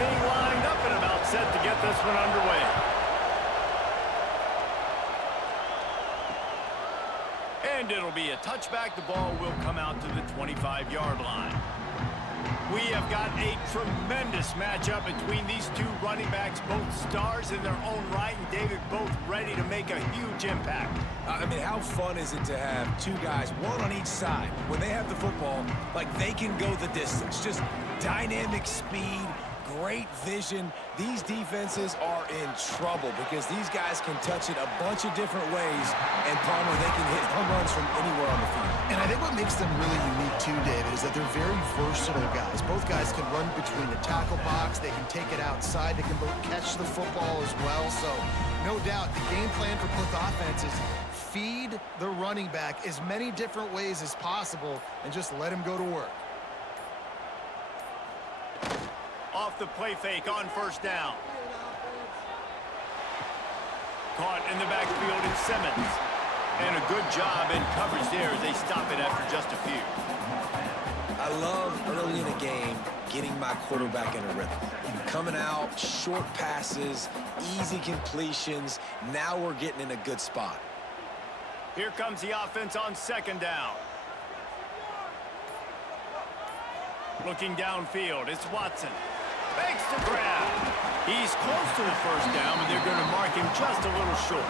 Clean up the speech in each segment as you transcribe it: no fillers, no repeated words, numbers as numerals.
being lined up and about set to get this one underway. And it'll be a touchback. The ball will come out to the 25-yard line. We have got a tremendous matchup between these two running backs, both stars in their own right, and David, both ready to make a huge impact. I mean, how fun is it to have two guys, one on each side, when they have the football, like they can go the distance. Just dynamic speed, great vision. These defenses are in trouble because these guys can touch it a bunch of different ways, and Palmer, they can hit home runs from anywhere on the field. And I think what makes them really unique too, David, is that they're very versatile guys. Both guys can run between the tackle box. They can take it outside. They can both catch the football as well. So no doubt the game plan for both offenses, feed the running back as many different ways as possible and just let him go to work. Off the play fake on first down. Caught in the backfield is Simmons. And a good job in coverage there as they stop it after just a few. I love early in a game getting my quarterback in a rhythm. Coming out, short passes, easy completions. Now we're getting in a good spot. Here comes the offense on second down. Looking downfield, it's Watson. Makes the grab. He's close to the first down, but they're going to mark him just a little short.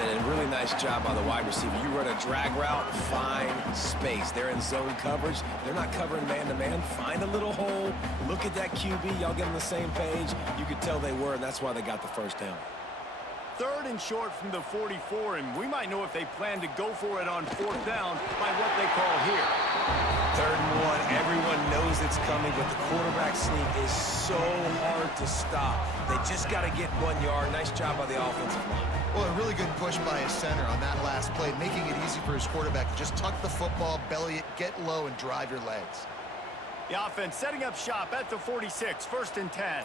And a really nice job by the wide receiver. You run a drag route, find space. They're in zone coverage. They're not covering man-to-man. Find a little hole. Look at that QB. Y'all get on the same page. You could tell they were, and that's why they got the first down. Third and short from the 44, and we might know if they plan to go for it on fourth down by what they call here. Third and one. Everyone knows it's coming, but the quarterback sneak is so hard to stop. They just got to get 1 yard. Nice job by the offensive line. Well, a really good push by his center on that last play, making it easy for his quarterback to just tuck the football, belly it, get low, and drive your legs. The offense setting up shop at the 46, first and 10.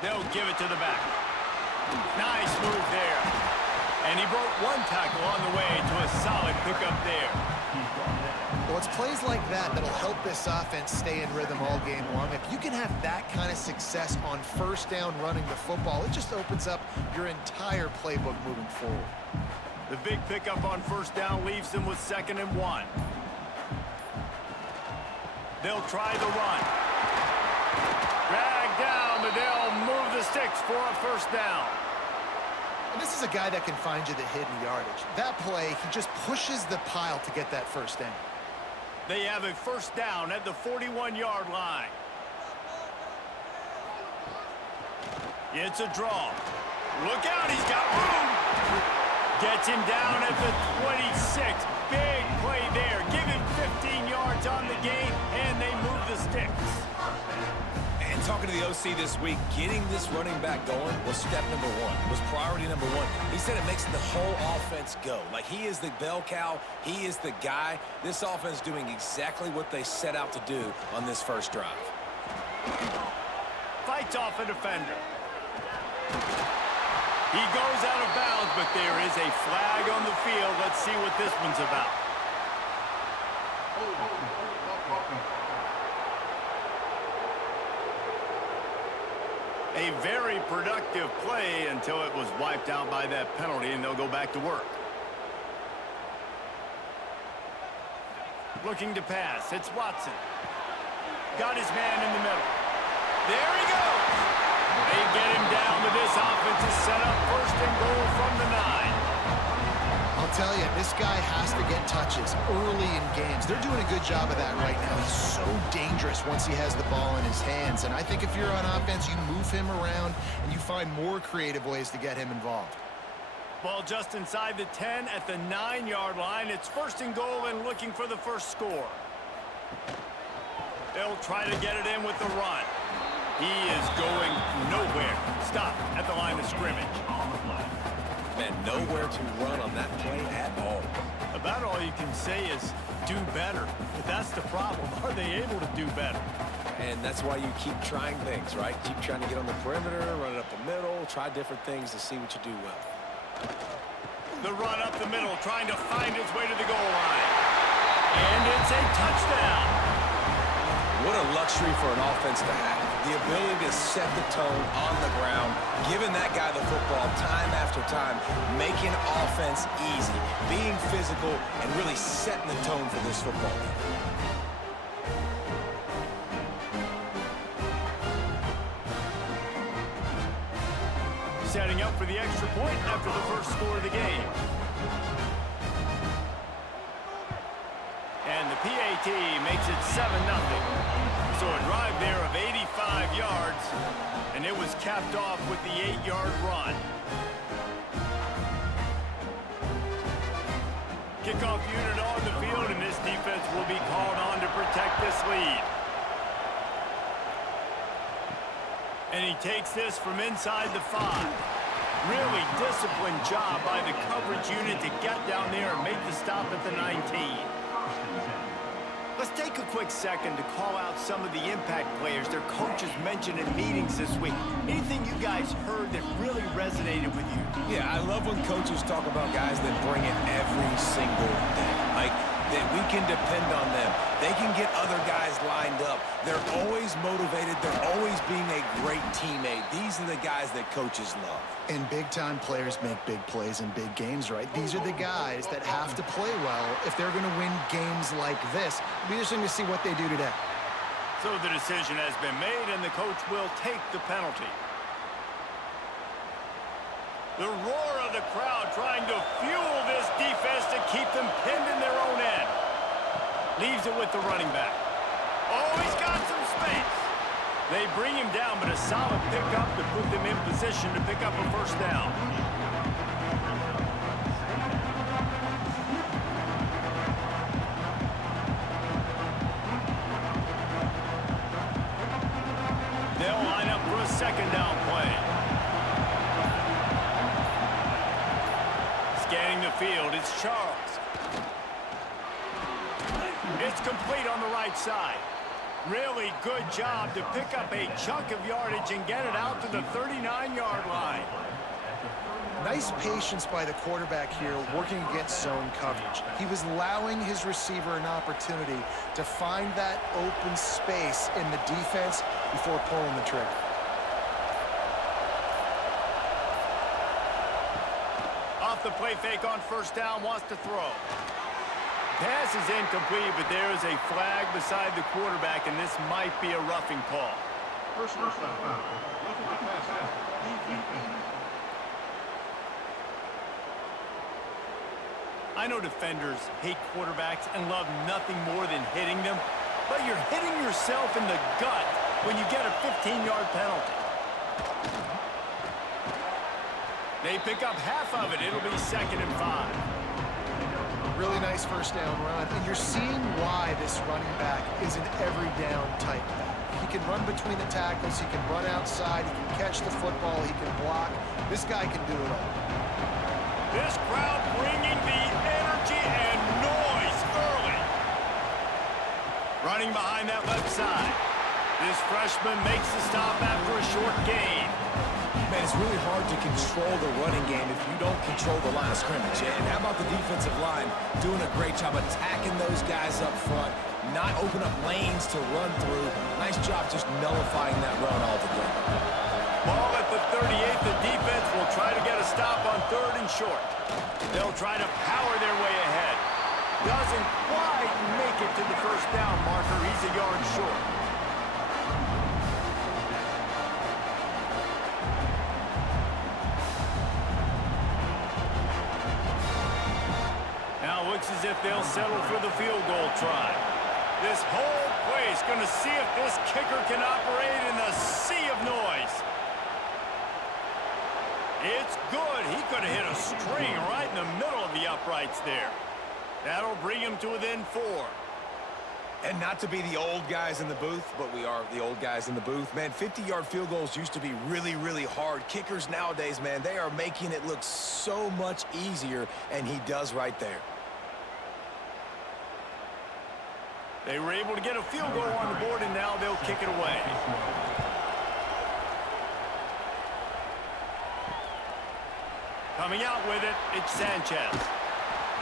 They'll give it to the back. Nice move there. And he broke one tackle on the way to a solid pickup there. Well, it's plays like that that'll help this offense stay in rhythm all game long. If you can have that kind of success on first down running the football, it just opens up your entire playbook moving forward. The big pickup on first down leaves them with 2nd and 1. They'll try the run. Drag down, but they'll move the sticks for a first down. And this is a guy that can find you the hidden yardage. That play, he just pushes the pile to get that first down. They have a first down at the 41-yard line. It's a draw. Look out, he's got room. Gets him down at the 26. Big play there. Give him 15 yards on the game, and they move the sticks. And talking to the OC this week, getting this running back going was step number one, was priority number one. He said it makes the whole offense go. Like, he is the bell cow. He is the guy. This offense doing exactly what they set out to do on this first drive. Fights off a defender. He goes out of bounds, but there is a flag on the field. Let's see what this one's about. A very productive play until it was wiped out by that penalty, and they'll go back to work. Looking to pass. It's Watson. Got his man in the middle. There he goes. They get him down, but this offense is set up first and goal from the 9. I'll tell you, this guy has to get touches early in games. They're doing a good job of that right now. He's so dangerous once he has the ball in his hands. And I think if you're on offense, you move him around and you find more creative ways to get him involved. Ball just inside the 10 at the 9-yard line. It's first and goal and looking for the first score. They'll try to get it in with the run. He is going nowhere. Stop at the line of scrimmage. Man, nowhere to run on that play at all. About all you can say is do better. But that's the problem. Are they able to do better? And that's why you keep trying things, right? Keep trying to get on the perimeter, run it up the middle, try different things to see what you do well. The run up the middle, trying to find his way to the goal line. And it's a touchdown. What a luxury for an offense to have. The ability to set the tone on the ground, giving that guy the football time after time, making offense easy, being physical, and really setting the tone for this football team. Setting up for the extra point after the first score of the game. And the PAT makes it 7-0. So a drive there of 85 yards, and it was capped off with the 8-yard run. Kickoff unit on the field, and this defense will be called on to protect this lead. And he takes this from inside the 5. Really disciplined job by the coverage unit to get down there and make the stop at the 19. Let's take a quick second to call out some of the impact players their coaches mentioned in meetings this week. Anything you guys heard that really resonated with you? Yeah, I love when coaches talk about guys that bring it every single day. Like, that we can depend on them. They can get other guys lined up. They're always motivated. They're always being a great teammate. These are the guys that coaches love. And big-time players make big plays in big games, right? These are the guys that have to play well if they're going to win games like this. It'll be interesting to see what they do today. So the decision has been made, and the coach will take the penalty. The roar of the crowd trying to fuel this defense to keep them pinned in their own end. Leaves it with the running back. Oh, he's got some space. They bring him down, but a solid pickup to put them in position to pick up a first down. They'll line up for a second down play. Scanning the field, it's Charles. It's complete on the right side. Really good job to pick up a chunk of yardage and get it out to the 39-yard line. Nice patience by the quarterback here working against zone coverage. He was allowing his receiver an opportunity to find that open space in the defense before pulling the trigger. Off the play fake on first down, wants to throw. Pass is incomplete, but there is a flag beside the quarterback, and this might be a roughing call. I know defenders hate quarterbacks and love nothing more than hitting them, but you're hitting yourself in the gut when you get a 15-yard penalty. They pick up half of it. It'll be 2nd and 5. Really nice first down run, and you're seeing why this running back is an every down type back. He can run between the tackles, he can run outside, he can catch the football, he can block. This guy can do it all. This crowd bringing the energy and noise early. Running behind that left side. This freshman makes the stop after a short gain. Man, it's really hard to control the running game if you don't control the line of scrimmage. And how about the defensive line doing a great job attacking those guys up front, not open up lanes to run through. Nice job just nullifying that run altogether. Ball at the 38. The defense will try to get a stop on 3rd and short. They'll try to power their way ahead. Doesn't quite make it to the first down marker. He's a yard short. Looks as if they'll settle for the field goal try. This whole place going to see if this kicker can operate in the sea of noise. It's good. He could have hit a string right in the middle of the uprights there. That'll bring him to within 4. And not to be the old guys in the booth, but we are the old guys in the booth. Man, 50-yard field goals used to be really, really hard. Kickers nowadays, man, they are making it look so much easier, and he does right there. They were able to get a field goal on the board, and now they'll kick it away. Coming out with it, it's Sanchez.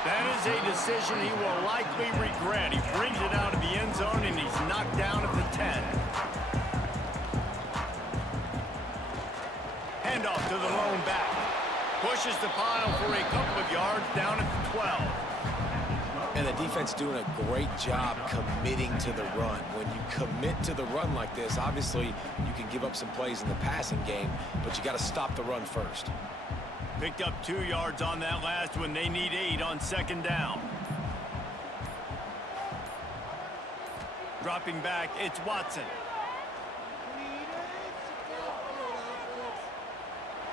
That is a decision he will likely regret. He brings it out of the end zone, and he's knocked down at the Pushes the pile for a couple of yards down at the 12. And the defense doing a great job committing to the run. When you commit to the run like this, obviously you can give up some plays in the passing game, but you got to stop the run first. Picked up 2 yards on that last one. They need 8 on second down. Dropping back, it's Watson.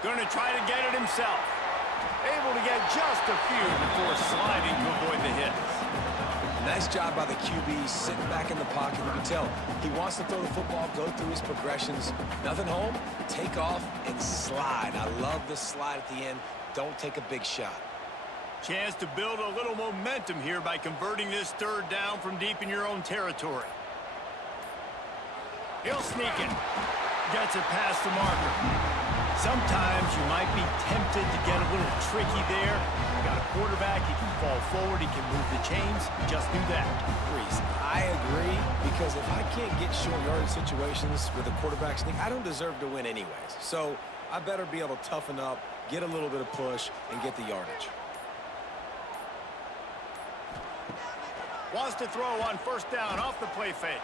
Going to try to get it himself. Able to get just a few before sliding to avoid the hits. Nice job by the QB, sitting back in the pocket. You can tell he wants to throw the football, go through his progressions. Nothing home, take off, and slide. I love the slide at the end. Don't take a big shot. Chance to build a little momentum here by converting this third down from deep in your own territory. He'll sneak it. Gets it past the marker. Sometimes you might be tempted to get a little tricky there. You got a quarterback, he can fall forward, he can move the chains. Just do that. Reese, I agree, because if I can't get short yardage situations with a quarterback sneak, I don't deserve to win anyways. So I better be able to toughen up, get a little bit of push, and get the yardage. Wants to throw on first down off the play fake.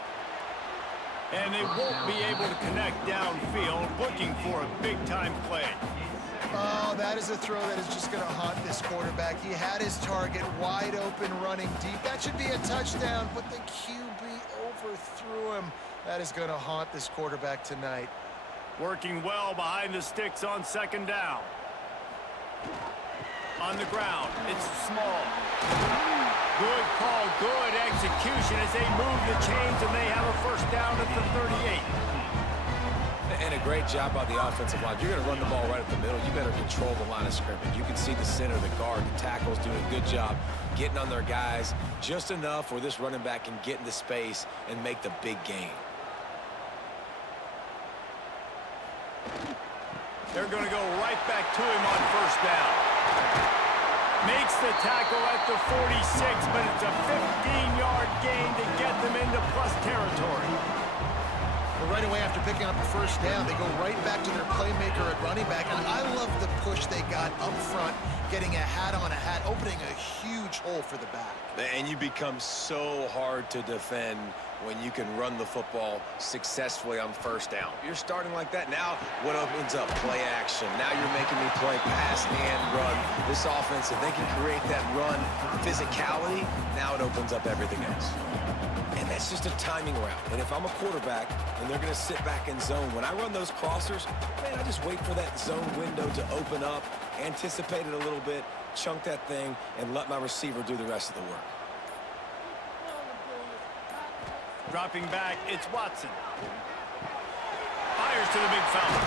And they won't be able to connect downfield, looking for a big-time play. Oh, that is a throw that is just going to haunt this quarterback. He had his target wide open, running deep. That should be a touchdown, but the QB overthrew him. That is going to haunt this quarterback tonight. Working well behind the sticks on second down. On the ground, it's small. Good call, good execution as they move the chains, and they have a first down at the 38. And a great job by the offensive line. You're going to run the ball right at the middle. You better control the line of scrimmage. You can see the center, the guard, the tackles doing a good job getting on their guys just enough where this running back can get into space and make the big gain. They're going to go right back to him on first down. Makes the tackle at the 46, but it's a 15-yard gain to get them into plus territory. But right away after picking up a first down, they go right back to their playmaker at running back. And I love the push they got up front, getting a hat on a hat, opening a huge hole for the back. And you become so hard to defend when you can run the football successfully on first down. You're starting like that. Now what opens up? Play action. Now you're making me play pass and run. This offense, if they can create that run physicality, now it opens up everything else. And that's just a timing route. And if I'm a quarterback and they're going to sit back in zone, when I run those crossers, man, I just wait for that zone window to open up, anticipate it a little bit, chunk that thing, and let my receiver do the rest of the work. Dropping back, it's Watson. Fires to the big fella.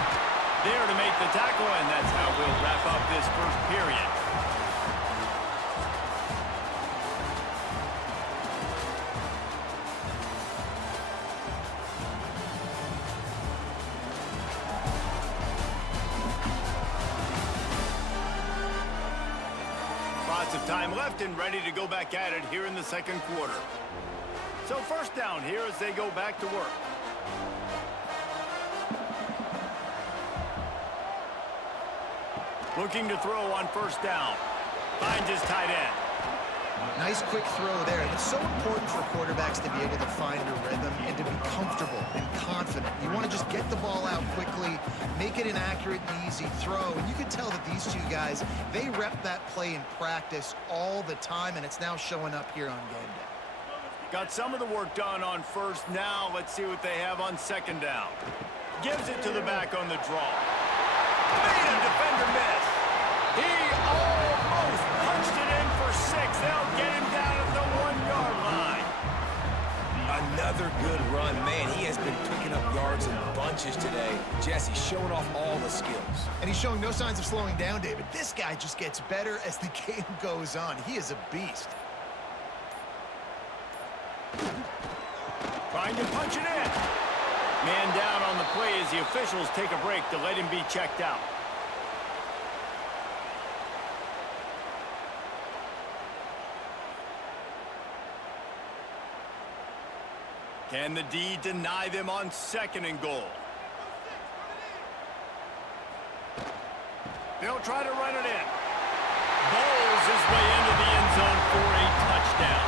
There to make the tackle, and that's how we'll wrap up this first period. Lots of time left and ready to go back at it here in the second quarter. So first down here as they go back to work. Looking to throw on first down. Finds his tight end. Nice quick throw there. It's so important for quarterbacks to be able to find a rhythm and to be comfortable and confident. You want to just get the ball out quickly, make it an accurate and easy throw. And you can tell that these two guys, they rep that play in practice all the time, and it's now showing up here on game day. Got some of the work done on first. Now let's see what they have on second down. Gives it to the back on the draw. Made a defender miss. He almost punched it in for 6. They'll get him down at the 1-yard line. Another good run. Man, he has been picking up yards in bunches today. Jesse showing off all the skills. And he's showing no signs of slowing down, David. This guy just gets better as the game goes on. He is a beast. Trying to punch it in. Man down on the play as the officials take a break to let him be checked out. Can the D deny them on second and goal? They'll try to run it in. Bowls his way into the end zone for a touchdown.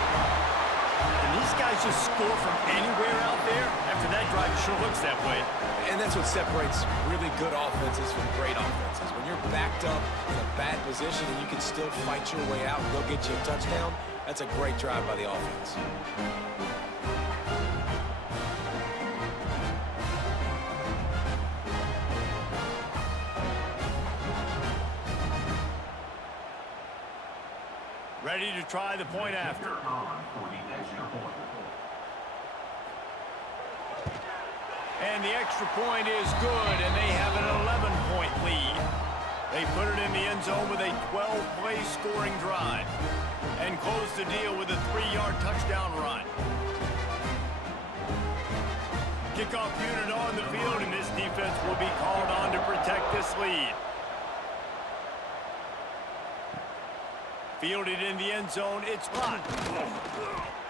And these guys just score from anywhere out there. After that drive, it sure looks that way. And that's what separates really good offenses from great offenses. When you're backed up in a bad position and you can still fight your way out and go get you a touchdown, that's a great drive by the offense. Ready to try the point after. And the extra point is good, and they have an 11-point lead. They put it in the end zone with a 12-play scoring drive and close the deal with a 3-yard touchdown run. Kickoff unit on the field, and this defense will be called on to protect this lead. Fielded in the end zone, it's Lott.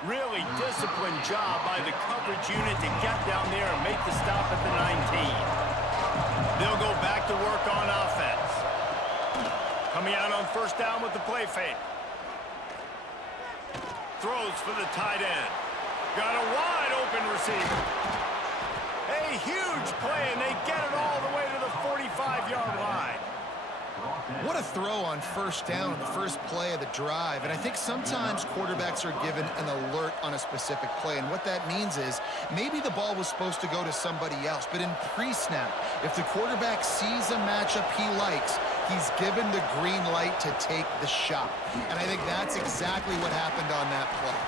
Really disciplined job by the coverage unit to get down there and make the stop at the 19. They'll go back to work on offense. Coming out on first down with the play fake. Throws for the tight end. Got a wide open receiver. A huge play, and they get it all the way to the 45-yard line. What a throw on first down on the first play of the drive. And I think sometimes quarterbacks are given an alert on a specific play. And what that means is maybe the ball was supposed to go to somebody else. But in pre-snap, if the quarterback sees a matchup he likes, he's given the green light to take the shot. And I think that's exactly what happened on that play.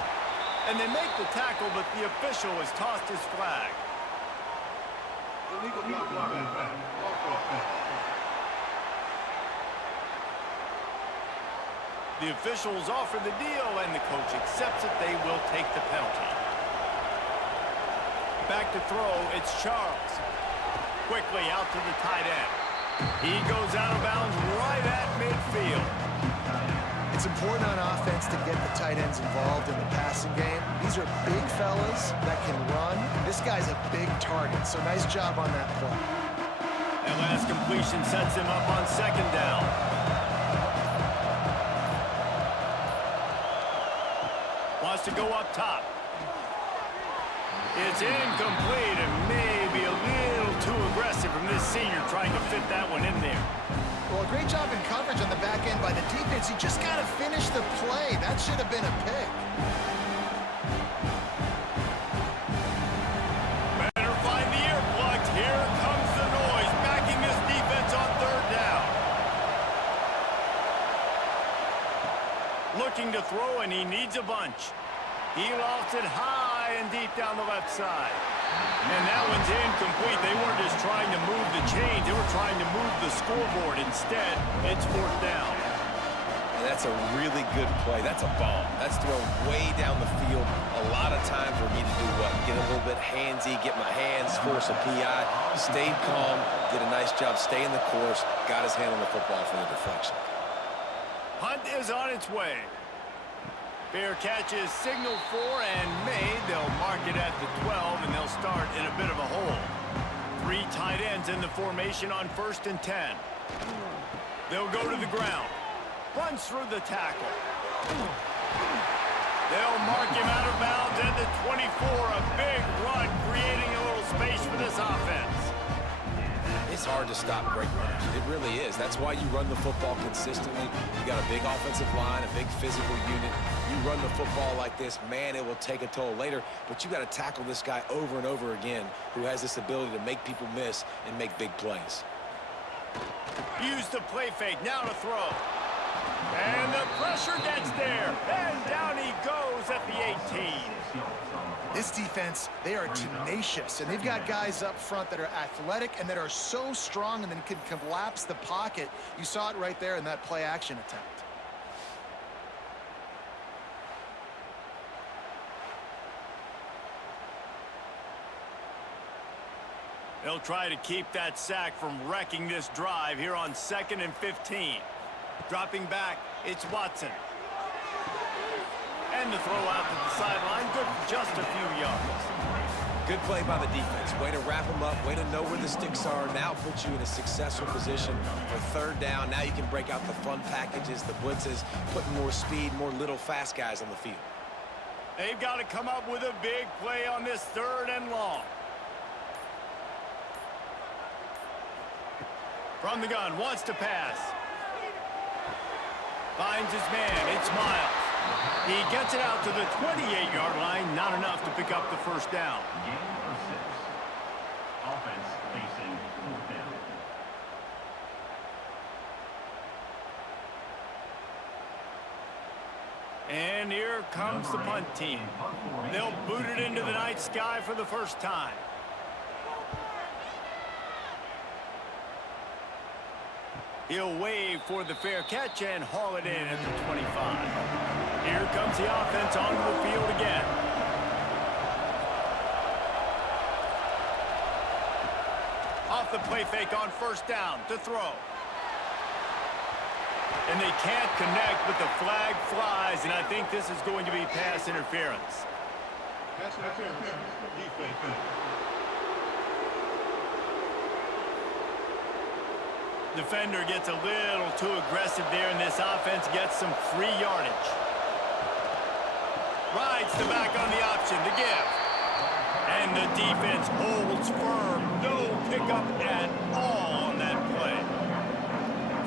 And they make the tackle, but the official has tossed his flag. The officials offer the deal, and the coach accepts it. They will take the penalty. Back to throw, it's Charles. Quickly out to the tight end. He goes out of bounds right at midfield. It's important on offense to get the tight ends involved in the passing game. These are big fellas that can run. This guy's a big target, so nice job on that play. That last completion sets him up on second down. Wants to go up top. It's incomplete and maybe a little too aggressive from this senior trying to fit that one in there. Well, a great job in coverage on the back end by the defense. You just got to finish the play. That should have been a pick. Better find the earplugs. Here comes the noise, backing this defense on third down. Looking to throw, and he needs a bunch. He lofts it high and deep down the left side. And that one's incomplete. They weren't just trying to move the chains. They were trying to move the scoreboard. Instead, it's fourth down. And that's a really good play. That's a bomb. That's thrown way down the field. A lot of time for me to do what? Get a little bit handsy, get my hands, force a PI. Stayed calm, did a nice job staying the course, got his hand on the football for the deflection. Punt is on its way. Fair catch is signaled for and made. They'll mark it at the 12, and they'll start in a bit of a hole. 3 tight ends in the formation on 1st and 10. They'll go to the ground. Runs through the tackle. They'll mark him out of bounds at the 24. A big run, creating a little space for this offense. It's hard to stop great runners. It really is. That's why you run the football consistently. You got a big offensive line, a big physical unit. You run the football like this, man, it will take a toll later. But you got to tackle this guy over and over again who has this ability to make people miss and make big plays. Use the play fake, now to throw. And the pressure gets there. And down he goes at the 18. This defense, they are tenacious, and they've got guys up front that are athletic and that are so strong and then can collapse the pocket. You saw it right there in that play action attempt. They'll try to keep that sack from wrecking this drive here on 2nd and 15. Dropping back, it's Watson. And the throw out to the sideline, good for just a few yards. Good play by the defense. Way to wrap them up. Way to know where the sticks are. Now put you in a successful position for third down. Now you can break out the fun packages, the blitzes, putting more speed, more little fast guys on the field. They've got to come up with a big play on this 3rd and long. From the gun, wants to pass. Finds his man. It's Miles. He gets it out to the 28-yard line. Not enough to pick up the first down. Game of 6. Offense facing 4th down. And here comes the punt team. They'll boot it into the night sky for the first time. He'll wave for the fair catch and haul it in at the 25. Here comes the offense onto the field again. Off the play fake on first down to throw. And they can't connect, but the flag flies, and I think this is going to be pass interference. Pass interference. Defense. Defender gets a little too aggressive there, and this offense gets some free yardage. Rides the back on the option to give. And the defense holds firm. No pickup at all on that play.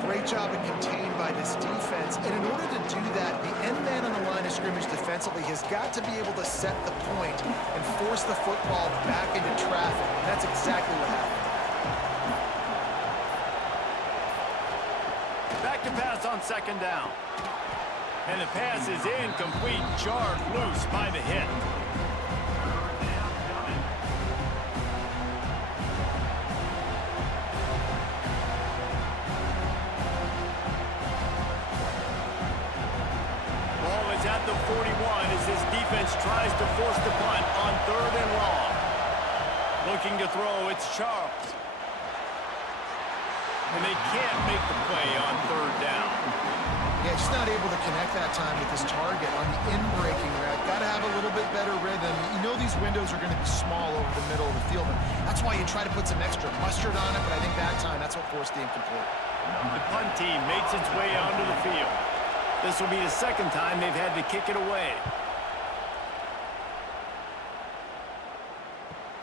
Great job of contained by this defense. And in order to do that, the end man on the line of scrimmage defensively has got to be able to set the point and force the football back into traffic. And that's exactly what happened. Back to pass on second down. And the pass is incomplete, jarred loose by the hit. Ball is at the 41 as this defense tries to force the punt on 3rd and long. Looking to throw, it's Charles. And they can't make the play on 3rd down. Yeah, just not able to connect that time with his target on the in-breaking route. Got to have a little bit better rhythm. You know these windows are going to be small over the middle of the field. And that's why you try to put some extra mustard on it, but I think that time that's what forced the incomplete. The punt team makes its way onto the field. This will be the 2nd time they've had to kick it away.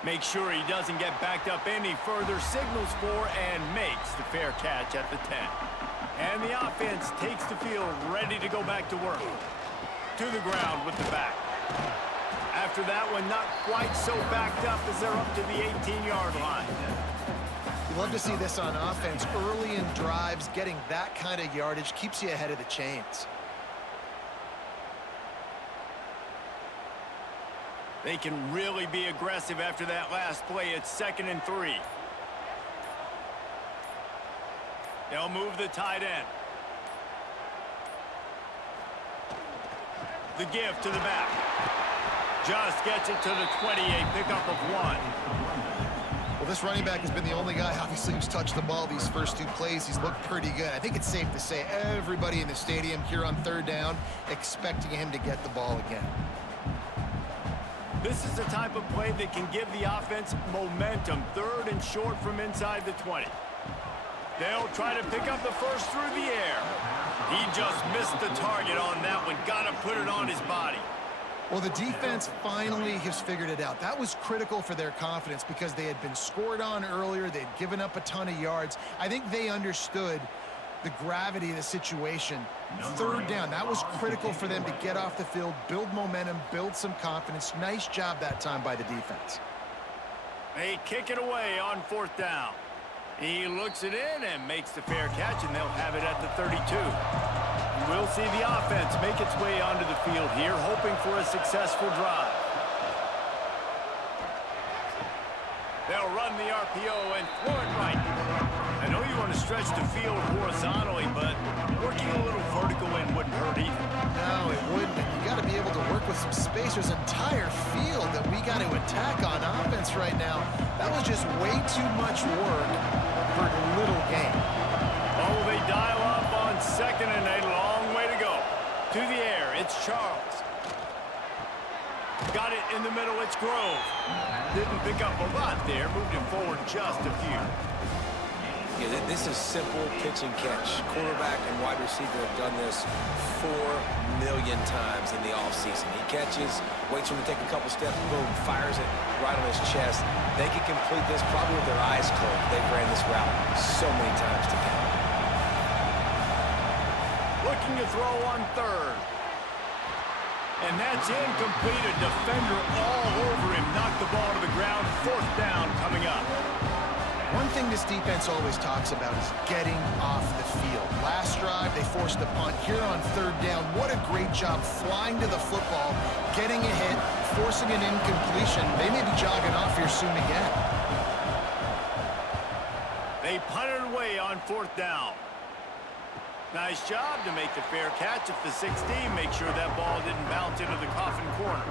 Make sure he doesn't get backed up any further, signals for and makes the fair catch at the 10. And the offense takes the field ready to go back to work. To the ground with the back. After that one, not quite so backed up as they're up to the 18-yard line. You love to see this on offense. Early in drives, getting that kind of yardage keeps you ahead of the chains. They can really be aggressive after that last play. It's 2nd and 3. They'll move the tight end. The give to the back. Just gets it to the 28, pickup of 1. Well, this running back has been the only guy, obviously, who's touched the ball these first 2 plays. He's looked pretty good. I think it's safe to say everybody in the stadium here on 3rd down expecting him to get the ball again. This is the type of play that can give the offense momentum. 3rd and short from inside the 20. They'll try to pick up the first through the air. He just missed the target on that one. Got to put it on his body. Well, the defense finally has figured it out. That was critical for their confidence because they had been scored on earlier. They'd given up a ton of yards. I think they understood the gravity of the situation. 3rd down, that was critical for them to get off the field, build momentum, build some confidence. Nice job that time by the defense. They kick it away on 4th down. He looks it in and makes the fair catch, and they'll have it at the 32. We'll see the offense make its way onto the field here, hoping for a successful drive. They'll run the RPO and throw it right. I know you want to stretch the field horizontally, but working a little vertical in wouldn't hurt either. No, it wouldn't. You got to be able to work with some space. There's an entire field that we got to attack on offense right now. That was just way too much work for little gain. Oh, they dial up on 2nd and a long way to go. To the air, it's Charles. Got it in the middle, it's Grove. Didn't pick up a lot there, moved him forward just a few. Yeah, this is simple pitch and catch. Quarterback and wide receiver have done this 4 million times in the offseason. He catches, waits for him to take a couple steps, boom, fires it right on his chest. They can complete this probably with their eyes closed. They've ran this route so many times together. Looking to throw on third. And that's incomplete. A defender all over him. Knocked the ball to the ground. 4th down coming up. One thing this defense always talks about is getting off the field. Last drive, they forced a punt. Here on 3rd down, what a great job flying to the football, getting a hit, forcing an incompletion. They may be jogging off here soon again. They punted away on 4th down. Nice job to make the fair catch at the 16. Make sure that ball didn't bounce into the coffin corner.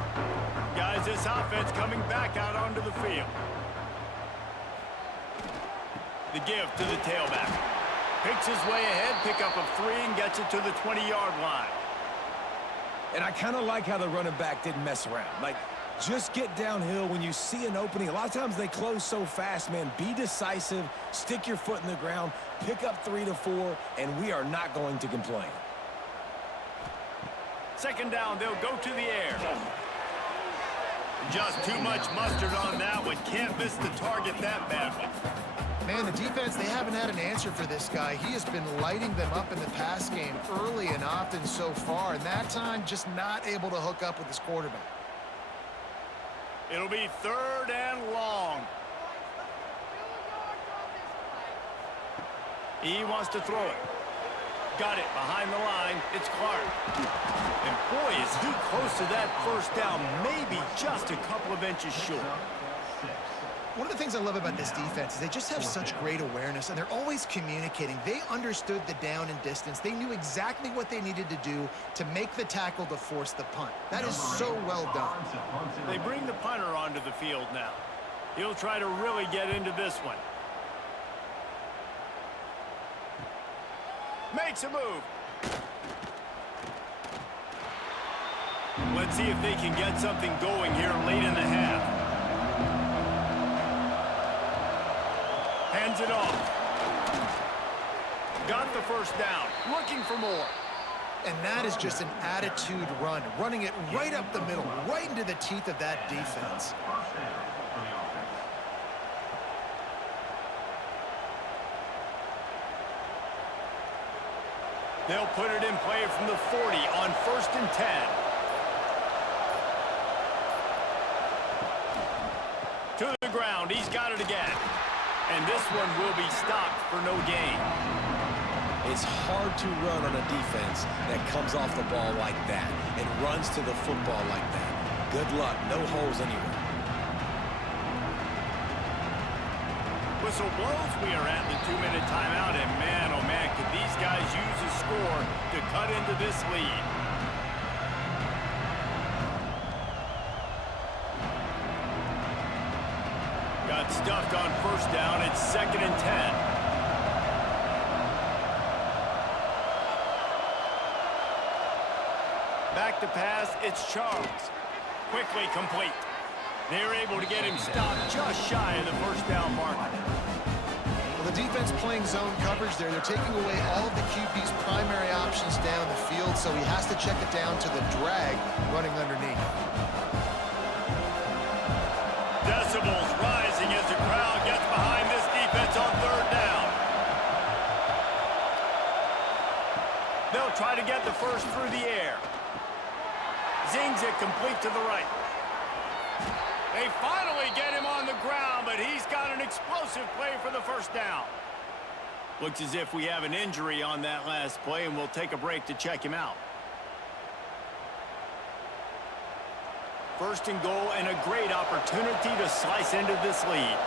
Guys, this offense coming back out onto the field. The give to the tailback. Picks his way ahead, pick up of 3, and gets it to the 20-yard line. And I kind of like how the running back didn't mess around. Like, just get downhill when you see an opening. A lot of times they close so fast, man. Be decisive, stick your foot in the ground, pick up 3 to 4, and we are not going to complain. 2nd down, they'll go to the air. Just too much mustard on that one. Can't miss the target that badly. Man, the defense, they haven't had an answer for this guy. He has been lighting them up in the pass game early and often so far, and that time just not able to hook up with his quarterback. It'll be 3rd and long. He wants to throw it. Got it behind the line. It's Clark. And boy, is he close to that 1st down, maybe just a couple of inches short. One of the things I love about this defense is they just have such great awareness, and they're always communicating. They understood the down and distance. They knew exactly what they needed to do to make the tackle to force the punt. That is so well done. They bring the punter onto the field now. He'll try to really get into this one. Makes a move. Let's see if they can get something going here late in the half. Hands it off. Got the 1st down. Looking for more. And that is just an attitude run, running it right up the middle, right into the teeth of that defense. They'll put it in play from the 40 on 1st and 10. To the ground. He's got it again. And this one will be stopped for no gain. It's hard to run on a defense that comes off the ball like that and runs to the football like that. Good luck. No holes anywhere. Whistle blows. We are at the 2-minute timeout. And man, oh man, could these guys use a score to cut into this lead. Got stuffed on 1st down. It's 2nd and 10. Back to pass. It's Charles. Quickly complete. They're able to get him stopped just shy of the 1st down mark. Well, the defense playing zone coverage there. They're taking away all of the QB's primary options down the field, so he has to check it down to the drag running underneath. Decibels rising as the crowd gets behind this defense on 3rd down. They'll try to get the 1st through the air. Zings it complete to the right. They finally get him on the ground, but he's got an explosive play for the 1st down. Looks as if we have an injury on that last play, and we'll take a break to check him out. 1st and goal, and a great opportunity to slice into this lead.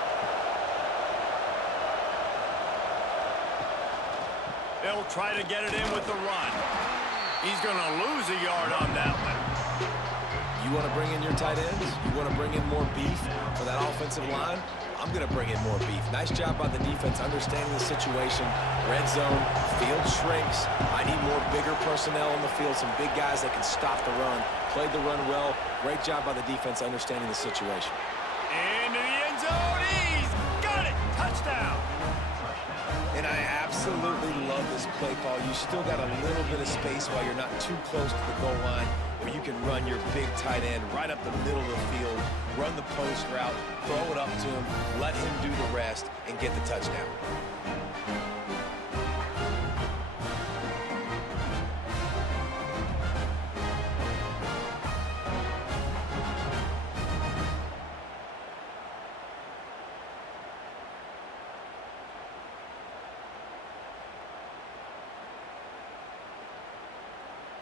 They'll try to get it in with the run. He's going to lose a yard on that one. You want to bring in your tight ends? You want to bring in more beef for that offensive line? I'm going to bring in more beef. Nice job by the defense understanding the situation. Red zone, field shrinks. I need more bigger personnel on the field, some big guys that can stop the run. Played the run well. Great job by the defense understanding the situation. Into the end zone. He's got it. Touchdown. And I absolutely love this play call. You still got a little bit of space while you're not too close to the goal line, where you can run your big tight end right up the middle of the field, run the post route, throw it up to him, let him do the rest, and get the touchdown.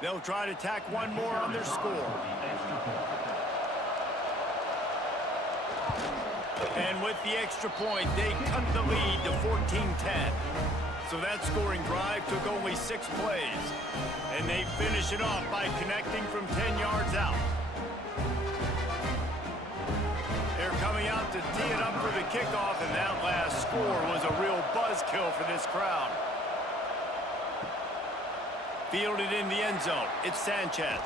They'll try to tack one more on their score. And with the extra point, they cut the lead to 14-10. So that scoring drive took only 6 plays. And they finish it off by connecting from 10 yards out. They're coming out to tee it up for the kickoff, and that last score was a real buzzkill for this crowd. Fielded in the end zone. It's Sanchez.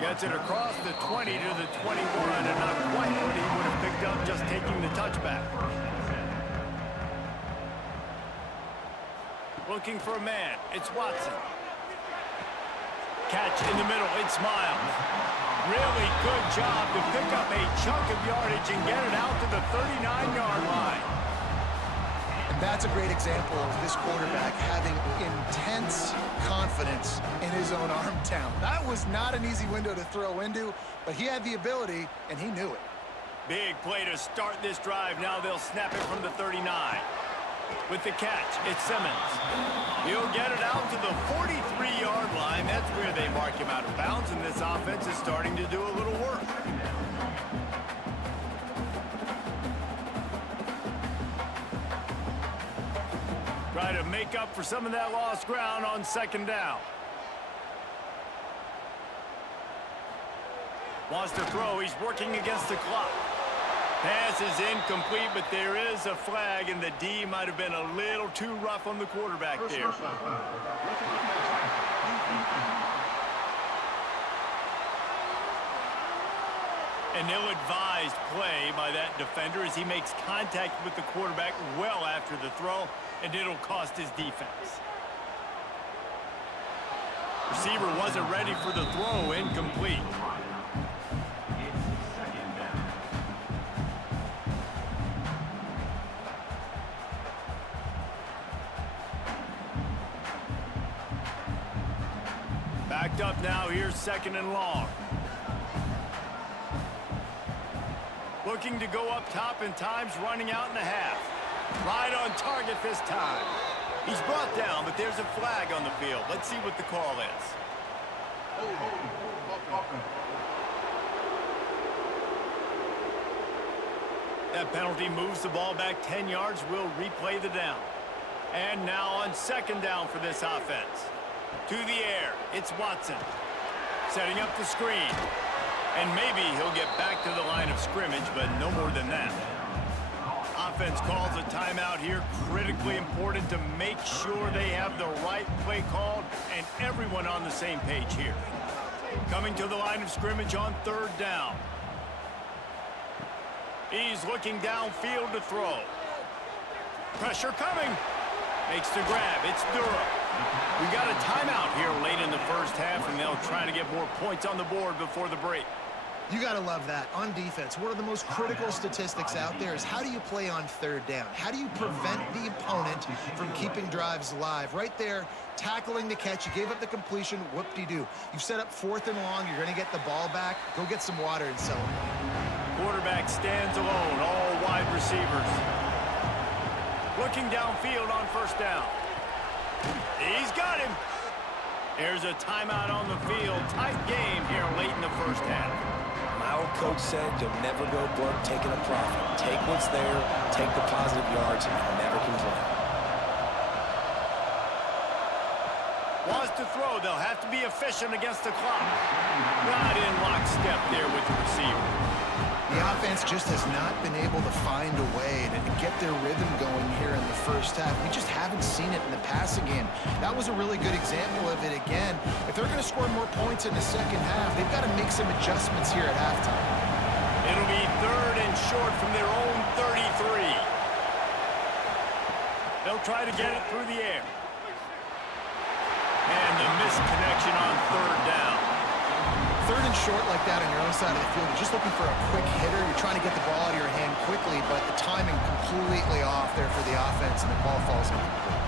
Gets it across the 20 to the 21, and not quite what he would have picked up just taking the touchback. Looking for a man. It's Watson. Catch in the middle. It's Miles. Really good job to pick up a chunk of yardage and get it out to the 39-yard line. And that's a great example of this quarterback having intense confidence in his own arm talent. That was not an easy window to throw into, but he had the ability, and he knew it. Big play to start this drive. Now they'll snap it from the 39. With the catch, it's Simmons. He'll get it out to the 43-yard line. That's where they mark him out of bounds, and this offense is starting to do a little work. Try to make up for some of that lost ground on second down. Wants to throw. He's working against the clock. Pass is incomplete, but there is a flag, and the D might have been a little too rough on the quarterback there. An ill-advised play by that defender as he makes contact with the quarterback well after the throw, and it'll cost his defense. Receiver wasn't ready for the throw, incomplete. Backed up now, here's second and long. Looking to go up top, and time's running out in the half. Right on target this time. He's brought down, but there's a flag on the field. Let's see what the call is. That penalty moves the ball back 10 yards. We'll replay the down. And now on second down for this offense. To the air, it's Watson. Setting up the screen. And maybe he'll get back to the line of scrimmage, but no more than that. Offense calls a timeout here. Critically important to make sure they have the right play called and everyone on the same page here. Coming to the line of scrimmage on third down. He's looking downfield to throw. Pressure coming. Makes the grab. It's Durham. We got a timeout here late in the first half, and they'll try to get more points on the board before the break. You got to love that. On defense, one of the most critical statistics out there is how do you play on third down? How do you prevent the opponent from keeping drives alive? Right there, tackling the catch. You gave up the completion. Whoop-de-doo. You've set up fourth and long. You're going to get the ball back. Go get some water and celebrate. Quarterback stands alone. All wide receivers. Looking downfield on first down. He's got him. There's a timeout on the field. Tight game here late in the first half. My old coach said you'll never go broke taking a profit. Take what's there, take the positive yards, and never complain. Wants to throw. They'll have to be efficient against the clock. Not in lockstep there with the receiver. The offense defense just has not been able to find a way to get their rhythm going here in the first half. We just haven't seen it in the passing game. That was a really good example of it again. If they're going to score more points in the second half, they've got to make some adjustments here at halftime. It'll be 3rd and short from their own 33. They'll try to get it through the air. And the missed connection on 3rd down. 3rd and short like that on your own side of the field, you're just looking for a quick hitter. You're trying to get the ball out of your hand quickly, but the timing completely off there for the offense, and the ball falls incomplete.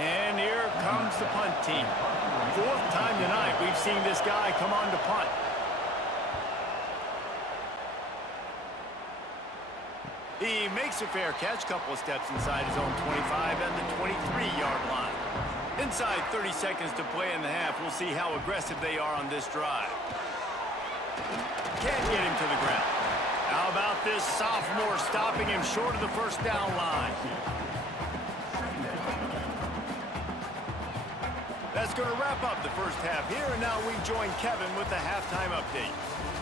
And here comes the punt team. 4th time tonight we've seen this guy come on to punt. He makes a fair catch, couple of steps inside his own 25 and the 23-yard line. Inside 30 seconds to play in the half. We'll see how aggressive they are on this drive. Can't get him to the ground. How about this sophomore stopping him short of the first down line? That's going to wrap up the first half here, and now we join Kevin with the halftime update.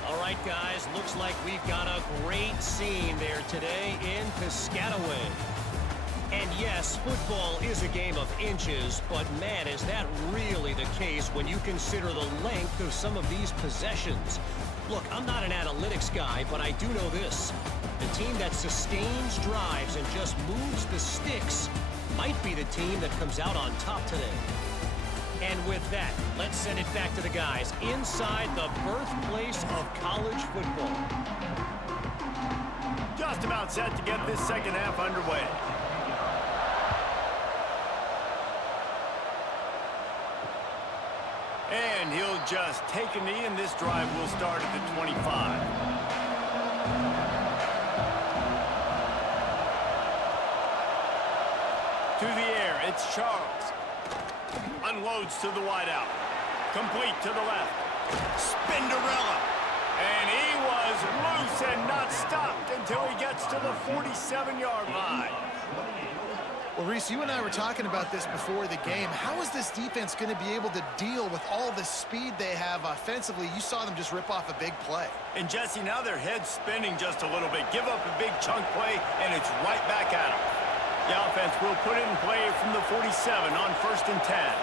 All right, guys, looks like we've got a great scene there today in Piscataway. And yes, football is a game of inches, but man, is that really the case when you consider the length of some of these possessions. Look, I'm not an analytics guy, but I do know this. The team that sustains drives and just moves the sticks might be the team that comes out on top today. And with that, let's send it back to the guys inside the birthplace of college football. Just about set to get this second half underway. And he'll just take a knee, and this drive will start at the 25. To the air, it's Charles. Unloads to the wideout. Complete to the left. Spinderella. And he was loose and not stopped until he gets to the 47-yard line. Well, Reese, you and I were talking about this before the game. How is this defense going to be able to deal with all the speed they have offensively? You saw them just rip off a big play. And Jesse, now their head's spinning just a little bit. Give up a big chunk play, and it's right back at them. The offense will put it in play from the 47 on 1st and 10.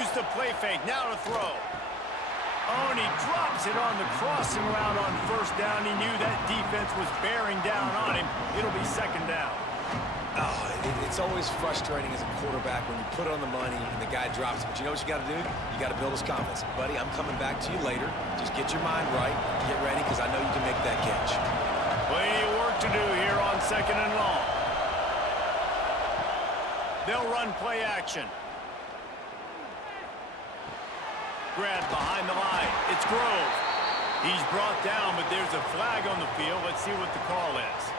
Use the play fake, now to throw. Oh, and he drops it on the crossing route on 1st down. He knew that defense was bearing down on him. It'll be 2nd down. Oh, it's always frustrating as a quarterback when you put it on the money and the guy drops it. But you know what you got to do? You got to build his confidence. Buddy, I'm coming back to you later. Just get your mind right. Get ready, because I know you can make that catch. Plenty of work to do here on 2nd and long. They'll run play action. Grab behind the line. It's Grove. He's brought down, but there's a flag on the field. Let's see what the call is.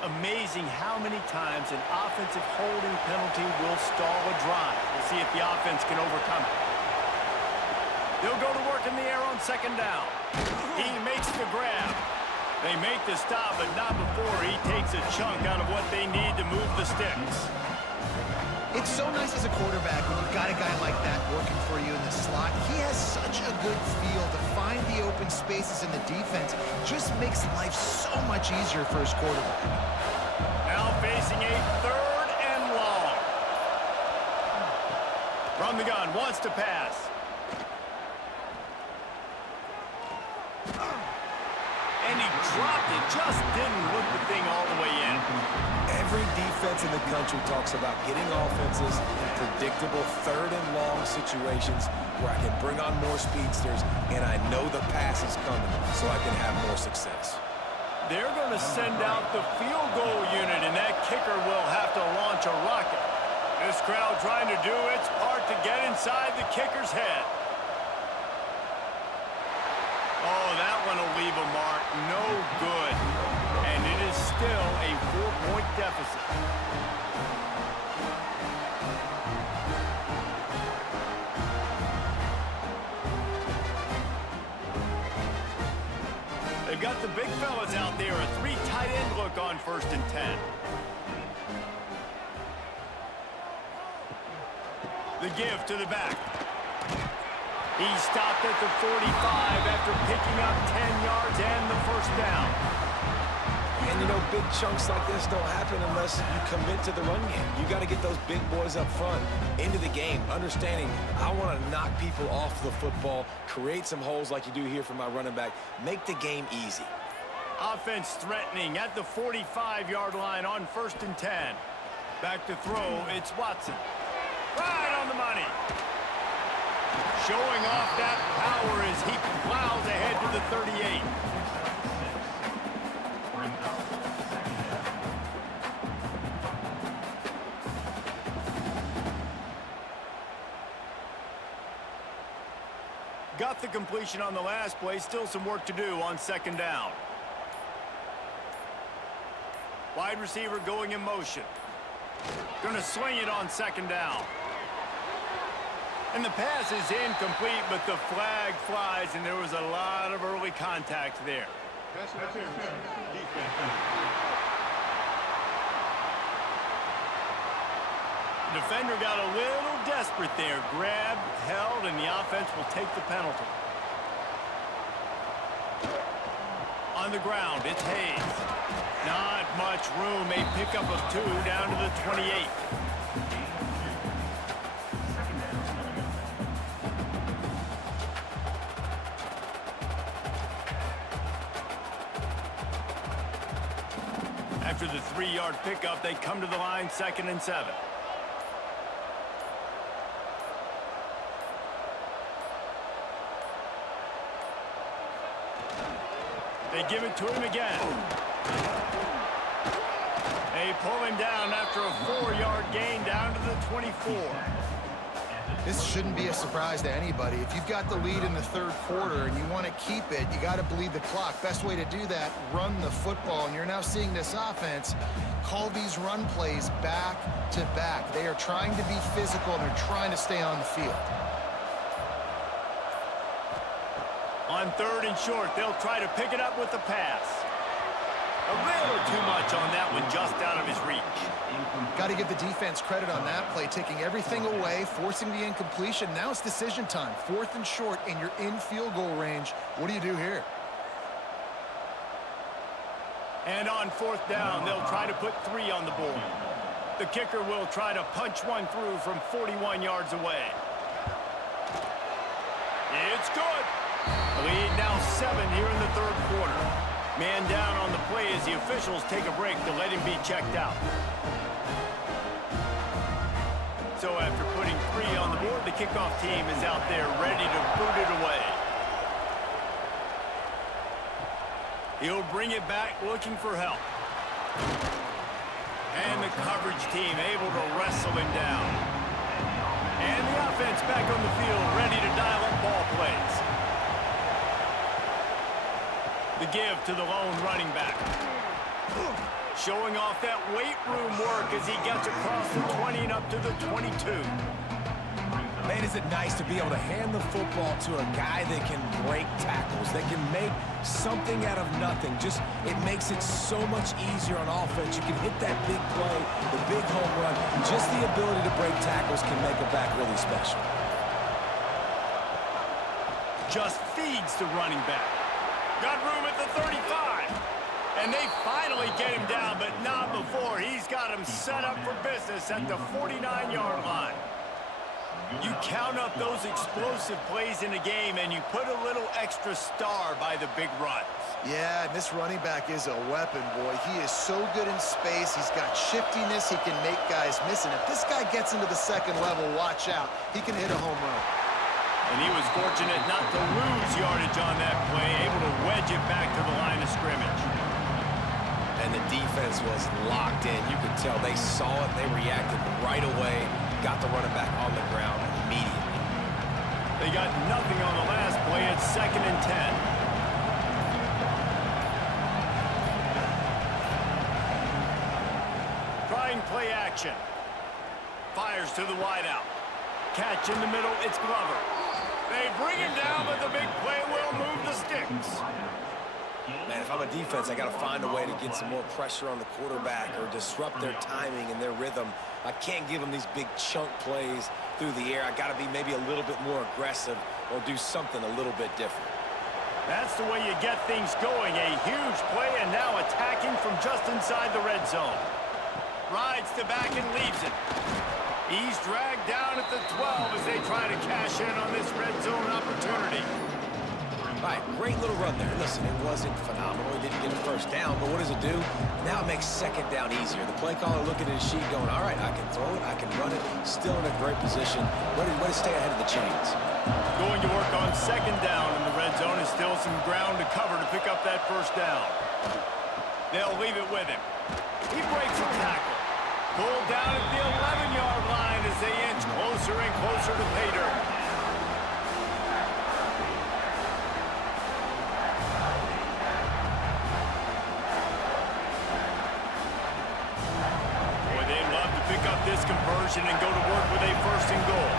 Amazing how many times an offensive holding penalty will stall a drive. We'll see if the offense can overcome it. They'll go to work in the air on 2nd down. He makes the grab. They make the stop, but not before he takes a chunk out of what they need to move the sticks. It's so nice as a quarterback when you've got a guy like that working for you in the slot. He has such a good feel to find the open spaces in the defense. Just makes life so much easier for his quarterback. Now facing a 3rd and long. From the gun, wants to pass. And he dropped it, just didn't look the thing all the way in. Every defense in the country talks about getting offenses in predictable 3rd and long situations where I can bring on more speedsters and I know the pass is coming so I can have more success. They're going to send out the field goal unit, and that kicker will have to launch a rocket. This crowd trying to do its part to get inside the kicker's head. Oh, that one will leave a mark. No good. And it is still a 4-point deficit. They've got the big fellas out there. A 3 tight end look on 1st and 10. The give to the back. He stopped at the 45 after picking up 10 yards and the first down. And, you know, big chunks like this don't happen unless you commit to the run game. You got to get those big boys up front into the game, understanding I want to knock people off the football, create some holes like you do here for my running back, make the game easy. Offense threatening at the 45-yard line on 1st and 10. Back to throw, it's Watson. Right on the money. Showing off that power as he plows ahead to the 38. Got the completion on the last play. Still some work to do on 2nd down. Wide receiver going in motion. Gonna swing it on 2nd down. And the pass is incomplete, but the flag flies, and there was a lot of early contact there. Pass interference. Defense. The defender got a little desperate there. Grabbed, held, and the offense will take the penalty. On the ground, it's Hayes. Not much room. A pickup of 2 down to the 28. After the 3-yard pickup, they come to the line 2nd and 7. They give it to him again. They pull him down after a 4-yard gain down to the 24. This shouldn't be a surprise to anybody. If you've got the lead in the 3rd quarter and you want to keep it, you got to bleed the clock. Best way to do that, run the football. And you're now seeing this offense call these run plays back to back. They are trying to be physical and they're trying to stay on the field. On 3rd and short, they'll try to pick it up with the pass. A little too much on that one, just out of his reach. Got to give the defense credit on that play, taking everything away, forcing the incompletion. Now it's decision time. 4th and short, and you're in field goal range. What do you do here? And on 4th down, they'll try to put 3 on the board. The kicker will try to punch one through from 41 yards away. It's good. The lead now 7 here in the 3rd quarter. Man down on the play as the officials take a break to let him be checked out. So after putting 3 on the board, the kickoff team is out there ready to boot it away. He'll bring it back looking for help. And the coverage team able to wrestle him down. And the offense back on the field ready to dial up ball plays. The give to the lone running back. Showing off that weight room work as he gets across the 20 and up to the 22. Man, is it nice to be able to hand the football to a guy that can break tackles, that can make something out of nothing. Just, it makes it so much easier on offense. You can hit that big play, the big home run. Just the ability to break tackles can make a back really special. Just feeds the running back. Got room at the 35. And they finally get him down, but not before. He's got him set up for business at the 49-yard line. You count up those explosive plays in a game, and you put a little extra star by the big runs. Yeah, and this running back is a weapon, boy. He is so good in space. He's got shiftiness. He can make guys miss. And if this guy gets into the 2nd level, watch out. He can hit a home run. And he was fortunate not to lose yardage on that play, able to wedge it back to the line of scrimmage. And the defense was locked in. You could tell they saw it. They reacted right away. Got the running back on the ground immediately. They got nothing on the last play. It's 2nd and 10. Trying play action. Fires to the wideout. Catch in the middle. It's Glover. They bring him down, but the big play will move the sticks. Man, if I'm a defense, I got to find a way to get some more pressure on the quarterback or disrupt their timing and their rhythm. I can't give them these big chunk plays through the air. I got to be maybe a little bit more aggressive or do something a little bit different. That's the way you get things going. A huge play, and now attacking from just inside the red zone. Rides to back and leaves it. He's dragged down at the 12 as they try to cash in on this red zone opportunity. All right, great little run there. Listen, it wasn't phenomenal. He didn't get a first down, but what does it do? Now it makes second down easier. The play caller looking at his sheet going, all right, I can throw it, I can run it, still in a great position. Way to stay ahead of the chains. Going to work on second down in the red zone is still some ground to cover to pick up that first down. They'll leave it with him. He breaks a tackle. Pulled down at the 11-yard line as they inch closer and closer to pay dirt. Boy, they'd love to pick up this conversion and go to work with a first and goal.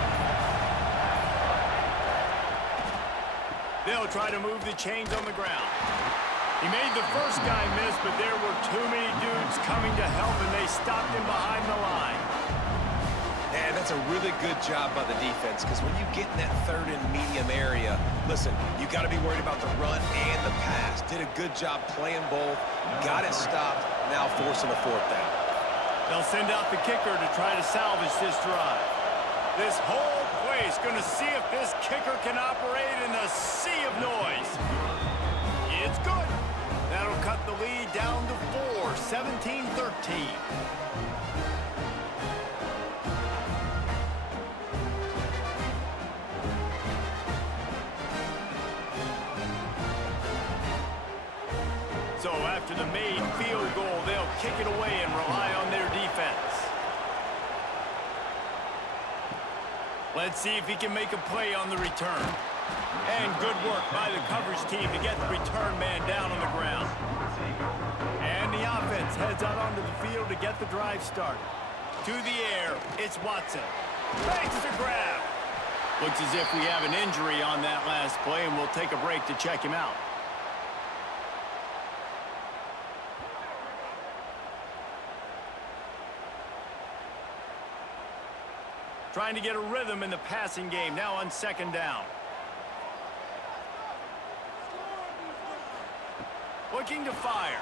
They'll try to move the chains on the ground. He made the first guy miss, but there were too many dudes coming to help, and they stopped him behind the line. And that's a really good job by the defense, because when you get in that third and medium area, listen, you got to be worried about the run and the pass. Did a good job playing both, got it stopped, now forcing a fourth down. They'll send out the kicker to try to salvage this drive. This whole place going to see if this kicker can operate in the sea of noise. It's good. That'll cut the lead down to 4, 17-13. So after the made field goal, they'll kick it away and rely on their defense. Let's see if he can make a play on the return. And good work by the coverage team to get the return man down on the ground. And the offense heads out onto the field to get the drive started. To the air, it's Watson. Makes the grab. Looks as if we have an injury on that last play, and we'll take a break to check him out. Trying to get a rhythm in the passing game, now on second down. Looking to fire.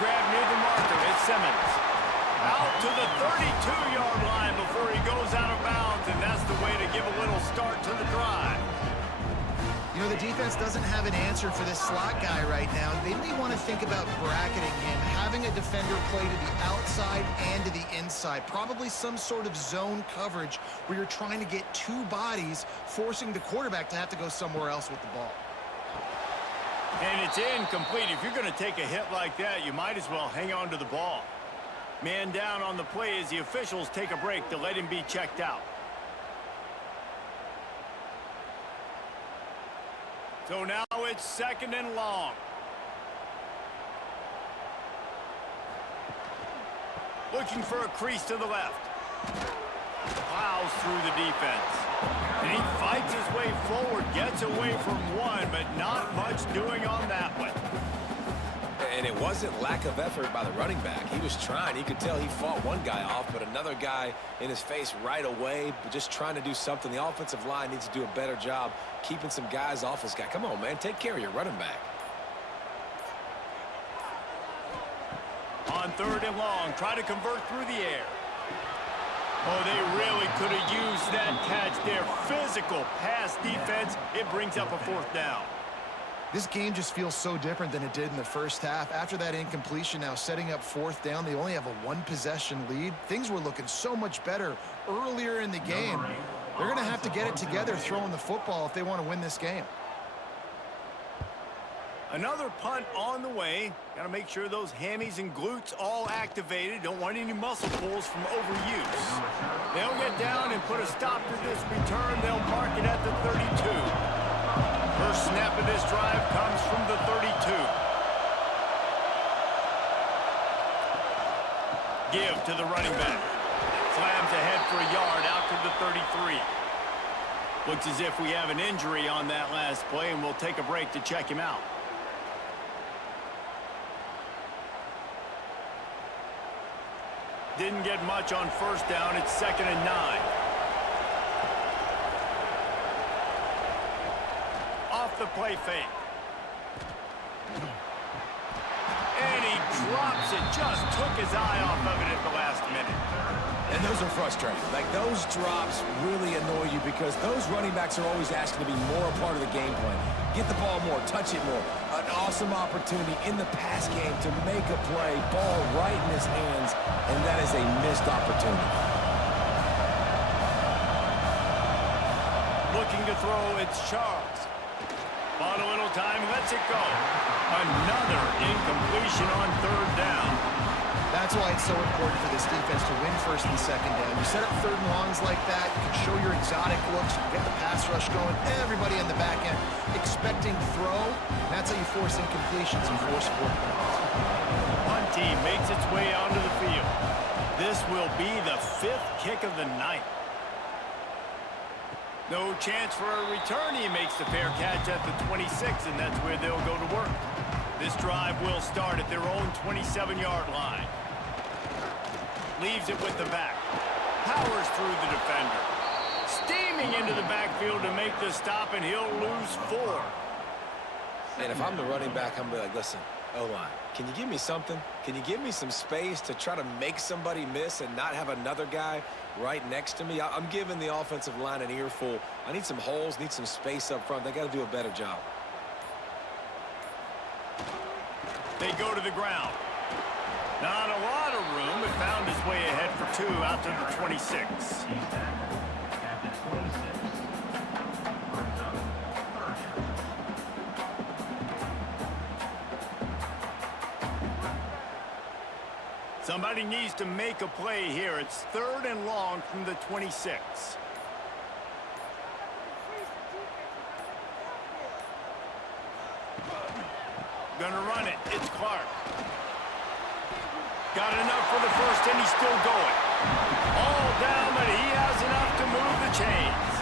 Grab near the marker, it's Simmons. Out to the 32-yard line before he goes out of bounds, and that's the way to give a little start to the drive. You know, the defense doesn't have an answer for this slot guy right now. They may want to think about bracketing him, having a defender play to the outside and to the inside. Probably some sort of zone coverage where you're trying to get two bodies, forcing the quarterback to have to go somewhere else with the ball. And it's incomplete. If you're going to take a hit like that, you might as well hang on to the ball. Man down on the play as the officials take a break to let him be checked out. So now it's second and long. Looking for a crease to the left. Plows through the defense. And he fights his way forward, gets away from one, but not much doing on that one. And it wasn't lack of effort by the running back. He was trying. You could tell he fought one guy off, but another guy in his face right away, just trying to do something. The offensive line needs to do a better job keeping some guys off this guy. Come on, man. Take care of your running back. On third and long, try to convert through the air. Oh, they really could have used that catch there. Physical pass defense. It brings up a fourth down. This game just feels so different than it did in the first half. After that incompletion, now setting up fourth down, they only have a one-possession lead. Things were looking so much better earlier in the game. They're going to have to get it together throwing the football if they want to win this game. Another punt on the way. Got to make sure those hammies and glutes all activated. Don't want any muscle pulls from overuse. They'll get down and put a stop to this return. They'll mark it at the 32. First snap of this drive comes from the 32. Give to the running back. Slams ahead for a yard out to the 33. Looks as if we have an injury on that last play, and we'll take a break to check him out. Didn't get much on first down. It's 2nd and 9. Off the play fake. And he drops it. Just took his eye off of it at the last minute. And those are frustrating. Like, those drops really annoy you because those running backs are always asking to be more a part of the game plan. Get the ball more, touch it more. An awesome opportunity in the pass game to make a play, ball right in his hands, and that is a missed opportunity. Looking to throw, it's Charles. Bought a little time, lets it go. Another incompletion on 3rd down. That's why it's so important for this defense to win 1st and 2nd down. You set up 3rd and longs like that, you can show your exotic looks, you can get the pass rush going, everybody in the back end expecting throw. And that's how you force incompletions and force 4 points. One team makes its way onto the field. This will be the 5th kick of the night. No chance for a return. He makes the fair catch at the 26, and that's where they'll go to work. This drive will start at their own 27-yard line. Leaves it with the back. Powers through the defender. Steaming into the backfield to make the stop, and he'll lose 4. And if I'm the running back, I'm going to be like, listen, O-line, can you give me something? Can you give me some space to try to make somebody miss and not have another guy right next to me? I'm giving the offensive line an earful. I need some holes, need some space up front. They got to do a better job. They go to the ground. Not a lot of room, but found his way ahead for 2 out to the 26. At the 26. Brings up 3rd down. Somebody needs to make a play here. It's 3rd and long from the 26. Gonna run it. It's Clark. Got enough for the 1st, and he's still going. All down, but he has enough to move the chains.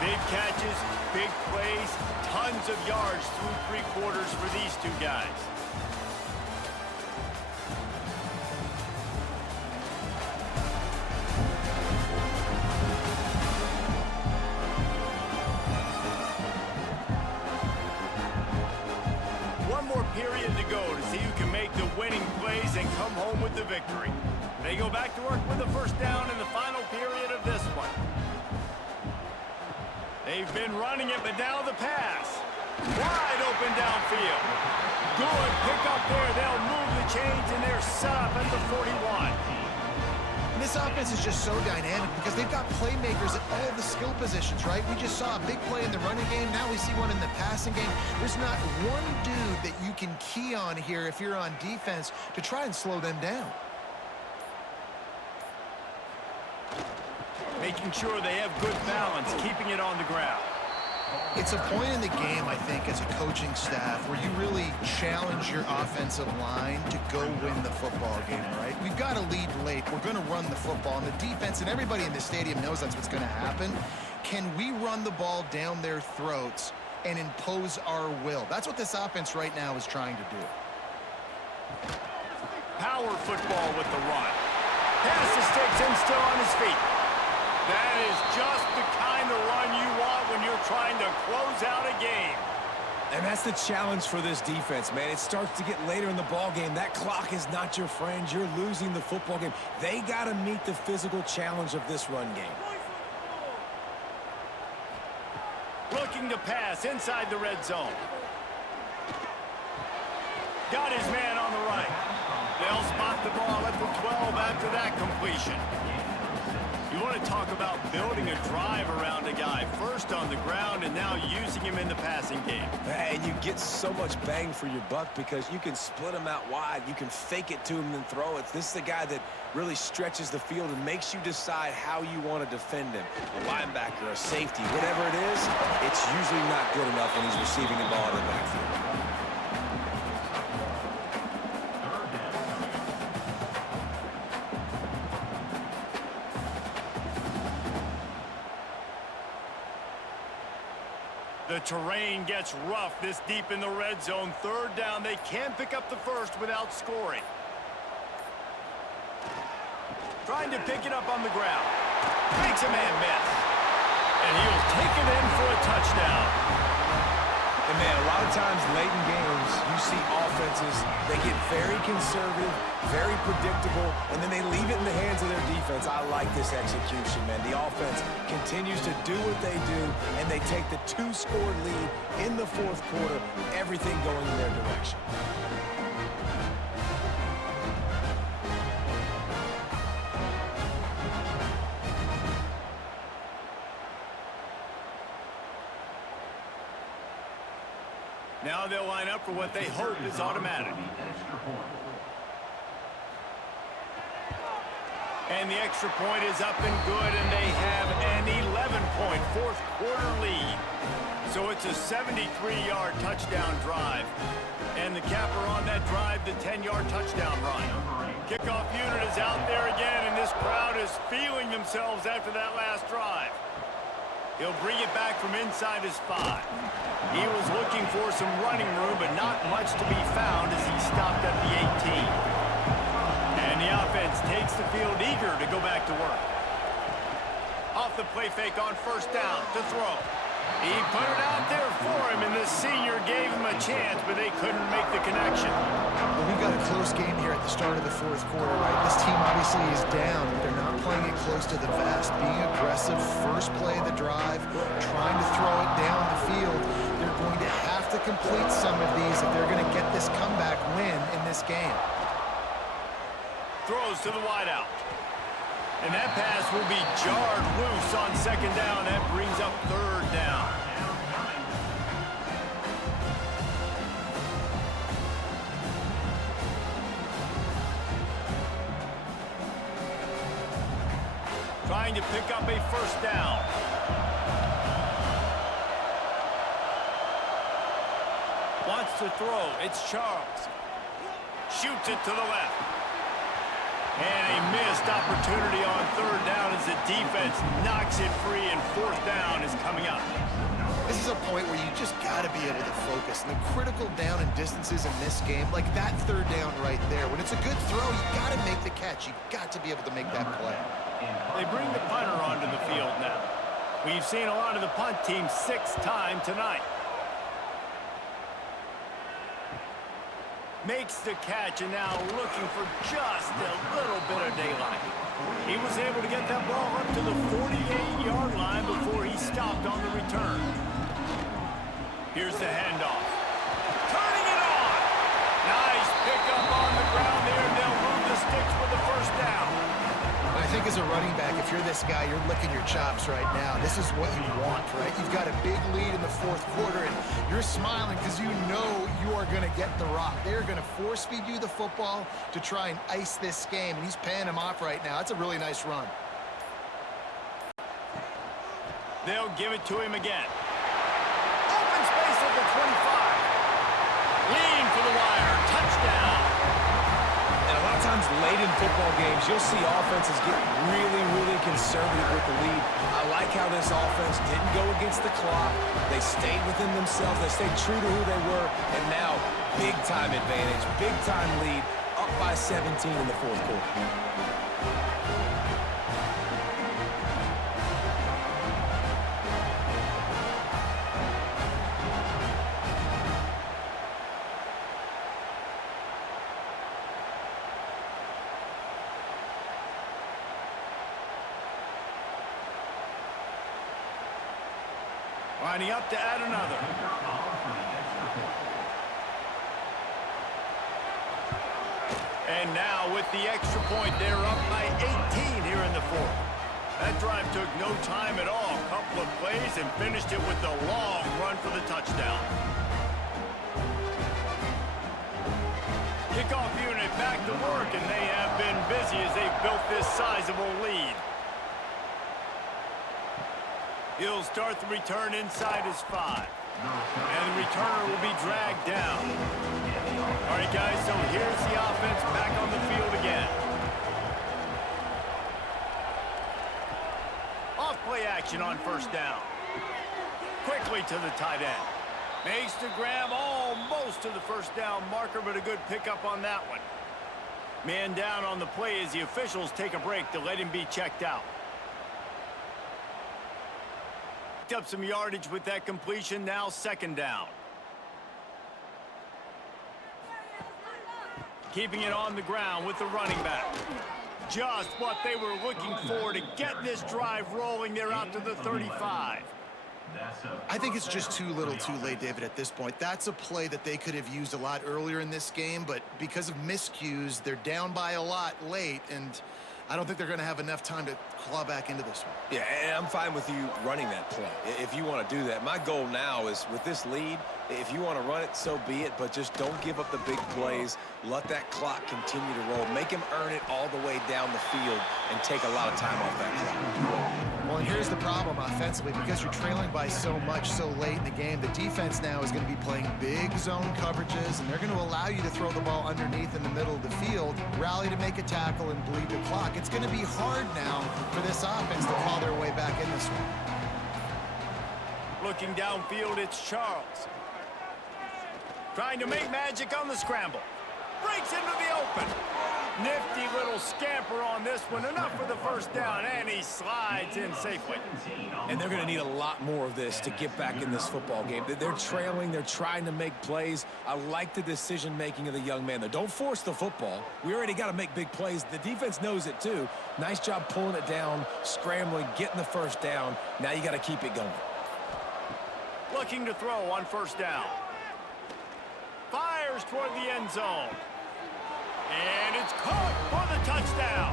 Big catches, big plays, tons of yards through 3 quarters for these 2 guys. Period to go to see who can make the winning plays and come home with the victory. They go back to work with the 1st down in the final period of this one. They've been running it, but now the pass. Wide open downfield. Good pick up there. They'll move the chains, and they're set up at the 41. And this offense is just so dynamic because they've got playmakers at all the skill positions, right? We just saw a big play in the running game. Now we see one in the passing game. There's not one dude that you can key on here if you're on defense to try and slow them down. Making sure they have good balance, keeping it on the ground. It's a point in the game, I think, as a coaching staff where you really challenge your offensive line to go win the football game, right? We've got to lead late. We're going to run the football. And the defense and everybody in the stadium knows that's what's going to happen. Can we run the ball down their throats and impose our will? That's what this offense right now is trying to do. Power football with the run. Pass the sticks and still on his feet. That is just the kind of run you want when you're trying to close out a game. And that's the challenge for this defense, man. It starts to get later in the ball game. That clock is not your friend. You're losing the football game. They got to meet the physical challenge of this run game. Looking to pass inside the red zone. Got his man on the right. They'll spot the ball at the 12 after that completion. You want to talk about building a drive around a guy, first on the ground and now using him in the passing game. And you get so much bang for your buck because you can split him out wide. You can fake it to him and then throw it. This is the guy that really stretches the field and makes you decide how you want to defend him. A linebacker, a safety, whatever it is, it's usually not good enough when he's receiving the ball in the backfield. The The terrain gets rough this deep in the red zone. Third down, they can pick up the first without scoring. Trying to pick it up on the ground. Makes a man miss. And he'll take it in for a touchdown. And, man, a lot of times late in games, you see offenses, they get very conservative, very predictable, and then they leave it in the hands of their defense. I like this execution, man. The offense continues to do what they do, and they take the 2-score lead in the fourth quarter, everything going in their direction. Now they'll line up for what they hope is automatic. And the extra point is up and good, and they have an 11-point fourth quarter lead. So it's a 73-yard touchdown drive. And the capper on that drive, the 10-yard touchdown run. Kickoff unit is out there again, and this crowd is feeling themselves after that last drive. He'll bring it back from inside his 5. He was looking for some running room, but not much to be found as he stopped at the 18. And the offense takes the field eager to go back to work. Off the play fake on first down to throw. He put it out there for him, and the senior gave him a chance, but they couldn't make the connection. Well, we've got a close game here at the start of the fourth quarter, right? This team obviously is down, but they're not playing it close to the vest. Being aggressive, first play of the drive, trying to throw it down the field. They're going to have to complete some of these if they're going to get this comeback win in this game. Throws to the wideout. And that pass will be jarred loose on second down. That brings up third down. Trying to pick up a first down. Wants to throw. It's Charles. Shoots it to the left. And a missed opportunity on third down as the defense knocks it free, and fourth down is coming up. This is a point where you just got to be able to focus. And the critical down and distances in this game, like that third down right there, when it's a good throw, you got to make the catch. You got to be able to make that play. They bring the punter onto the field now. We've seen a lot of the punt team 6-time tonight. Makes the catch, and now looking for just a little bit of daylight. He was able to get that ball up to the 48-yard line before he stopped on the return. Here's the handoff. Turning it on. Nice pickup on the ground there, and they'll move the sticks with the first down. I think as a running back, if you're this guy, you're licking your chops right now. This is what you want, right? You've got a big lead in the fourth quarter, and you're smiling because you know you are going to get the rock. They're going to force feed you the football to try and ice this game, and he's paying him off right now. That's a really nice run. They'll give it to him again. Open space at the 25. Lean for the wire. Touchdown. And a lot of times late in football games, you'll see offenses get really conservative with the lead. I like how this offense didn't go against the clock. They stayed within themselves. They stayed true to who they were. And now, big-time advantage, big-time lead, up by 17 in the fourth quarter. Lining up to add another. And now with the extra point, they're up by 18 here in the fourth. That drive took no time at all. Couple of plays and finished it with a long run for the touchdown. Kickoff unit back to work, and they have been busy as they've built this sizable lead. He'll start the return inside his 5. And the returner will be dragged down. All right, guys, so here's the offense back on the field again. Off play action on first down. quickly to the tight end. Makes the grab almost to the first down marker, but a good pickup on that one. Man down on the play as the officials take a break to let him be checked out. Picked up some yardage with that completion, now second down. Keeping it on the ground with the running back. Just what they were looking for to get this drive rolling. They're out to the 35. I think it's just too little too late, David, at this point. That's a play that they could have used a lot earlier in this game, but because of miscues, they're down by a lot late, and I don't think they're going to have enough time to claw back into this one. Yeah, and I'm fine with you running that play if you want to do that. My goal now is with this lead, if you want to run it, so be it, but just don't give up the big plays. Let that clock continue to roll. Make him earn it all the way down the field and take a lot of time off that clock. Well, and here's the problem offensively. Because you're trailing by so much so late in the game, the defense now is going to be playing big zone coverages, and they're going to allow you to throw the ball underneath in the middle of the field, rally to make a tackle, and bleed the clock. It's going to be hard now for this offense to claw their way back in this one. Looking downfield, it's Charles. Trying to make magic on the scramble. Breaks into the open. Nifty little scamper on this one. Enough for the first down, and he slides in safely. And they're going to need a lot more of this to get back in this football game. They're trailing. They're trying to make plays. I like the decision-making of the young man, though. Don't force the football. We already got to make big plays. The defense knows it, too. Nice job pulling it down, scrambling, getting the first down. Now you got to keep it going. Looking to throw on first down. Fires toward the end zone. And it's caught for the touchdown.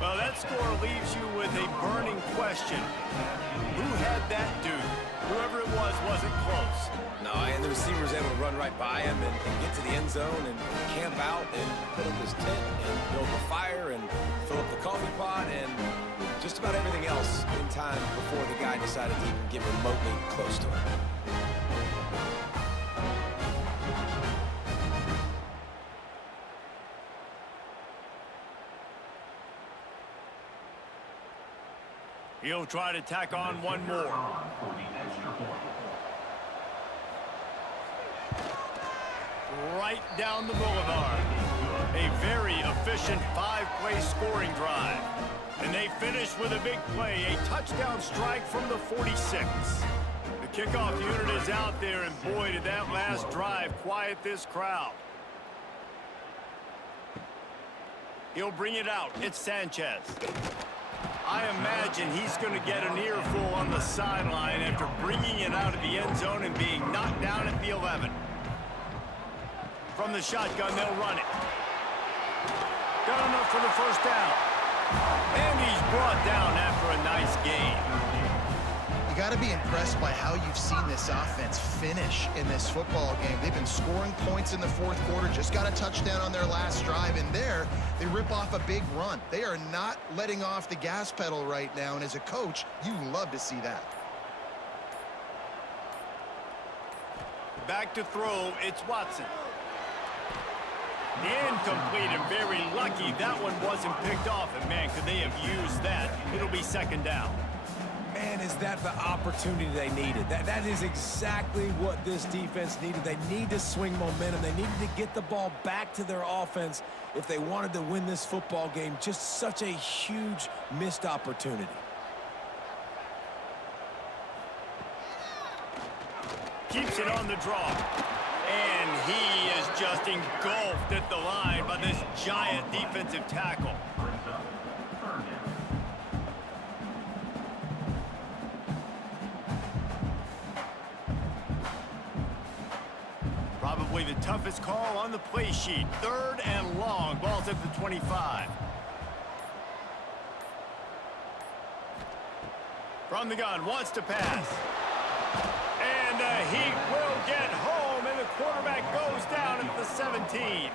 Well, that score leaves you with a burning question. Who had that dude? Whoever it was wasn't close. No, and the receiver's able to run right by him and get to the end zone and camp out and put up his tent and build the fire and fill up the coffee pot and just about everything else in time before the guy decided to even get remotely close to him. He'll try to tack on one more. Right down the boulevard. A very efficient five-play scoring drive. And they finish with a big play, a touchdown strike from the 46. The kickoff unit is out there, and boy, did that last drive quiet this crowd. He'll bring it out. It's Sanchez. I imagine he's going to get an earful on the sideline after bringing it out of the end zone and being knocked down at the 11. From the shotgun, they'll run it. Got enough for the first down. And he's brought down after a nice gain. You got to be impressed by how you've seen this offense finish in this football game. They've been scoring points in the fourth quarter, just got a touchdown on their last drive, and there they rip off a big run. They are not letting off the gas pedal right now, and as a coach, you love to see that. Back to throw, it's Watson. Incomplete, and very lucky that one wasn't picked off, and man, could they have used that. It'll be second down. Man, is that the opportunity they needed. That is exactly what this defense needed. They need to swing momentum. They needed to get the ball back to their offense if they wanted to win this football game. Just such a huge missed opportunity. Keeps it on the draw. And he is just engulfed at the line by this giant defensive tackle. Probably the toughest call on the play sheet. Third and long. Ball's at the 25. From the gun, wants to pass. And he will get home, and the quarterback goes down at the 17.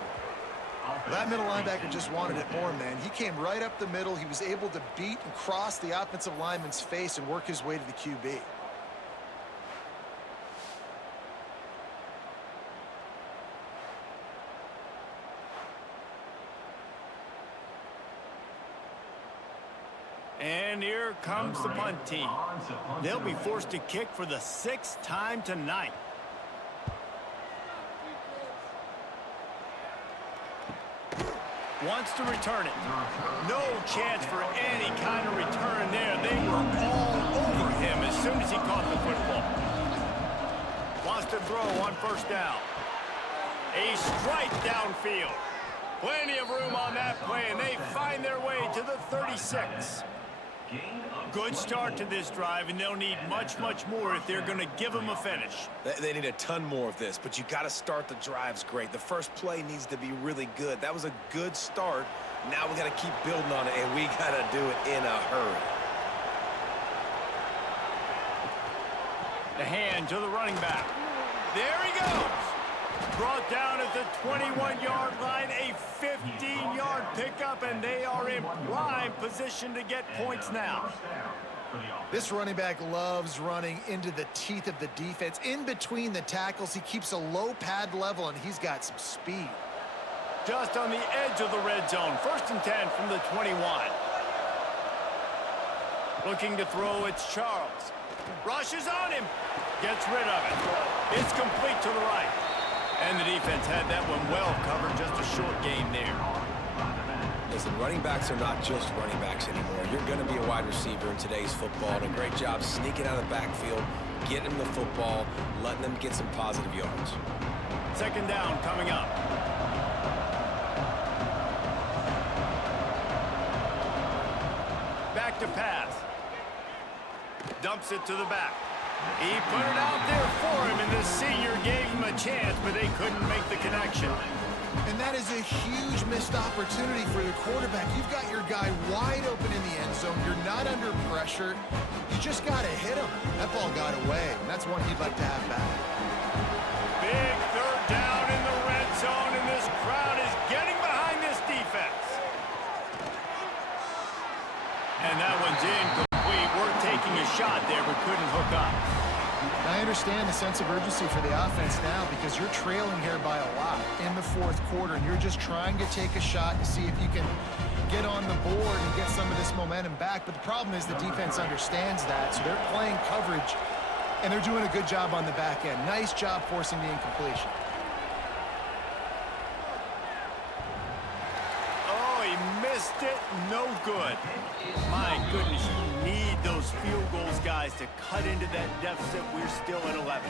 That middle linebacker just wanted it more, man. He came right up the middle. He was able to beat and cross the offensive lineman's face and work his way to the QB. And here comes the punt team. They'll be forced to kick for the 6th time tonight. Wants to return it. No chance for any kind of return there. They were all over him as soon as he caught the football. Wants to throw on 1st down. A strike downfield. Plenty of room on that play, and they find their way to the 36. Good start to this drive, and they'll need much, much more if they're going to give them a finish. They need a ton more of this, but you got to start the drives great. The first play needs to be really good. That was a good start. Now we got to keep building on it, and we got to do it in a hurry. The hand to the running back. There he goes. Brought down at the 21-yard line, a 15-yard pickup, and they are in prime position to get points now. This running back loves running into the teeth of the defense. In between the tackles, he keeps a low pad level, and he's got some speed. Just on the edge of the red zone. 1st and 10 from the 21. Looking to throw, it's Charles. Rushes on him. Gets rid of it. It's complete to the right. And the defense had that one well covered. Just a short game there. Listen, running backs are not just running backs anymore. You're going to be a wide receiver in today's football. And a great job sneaking out of the backfield, getting them the football, letting them get some positive yards. 2nd down coming up. Back to pass. Dumps it to the back. He put it out there for him, and the senior gave him a chance, but they couldn't make the connection. And that is a huge missed opportunity for the quarterback. You've got your guy wide open in the end zone. You're not under pressure. You just got to hit him. That ball got away, and that's one he'd like to have back. Big 3rd down in the red zone, and this crowd is getting behind this defense. And that one's incomplete. We're taking a shot there, but couldn't hook up. I understand the sense of urgency for the offense now because you're trailing here by a lot in the 4th quarter, and you're just trying to take a shot to see if you can get on the board and get some of this momentum back. But the problem is the defense understands that, so they're playing coverage, and they're doing a good job on the back end. Nice job forcing the incompletion. Oh, he missed it. No good. My goodness, you need those field goals, guys, to cut into that deficit. We're still at 11.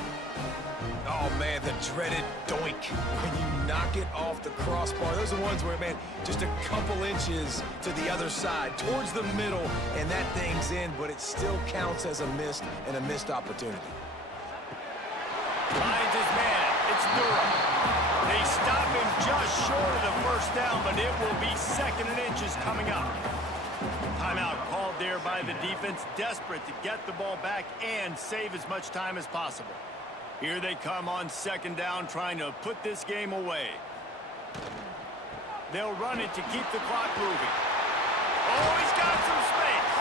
Oh, man, the dreaded doink. When you knock it off the crossbar, those are ones where, man, just a couple inches to the other side, towards the middle, and that thing's in, but it still counts as a missed opportunity. Finds his man. It's Durham. They stop him just short of the 1st down, but it will be 2nd and inches coming up. Timeout called there by the defense, desperate to get the ball back and save as much time as possible. Here they come on 2nd down, trying to put this game away. They'll run it to keep the clock moving. Oh, he's got some space.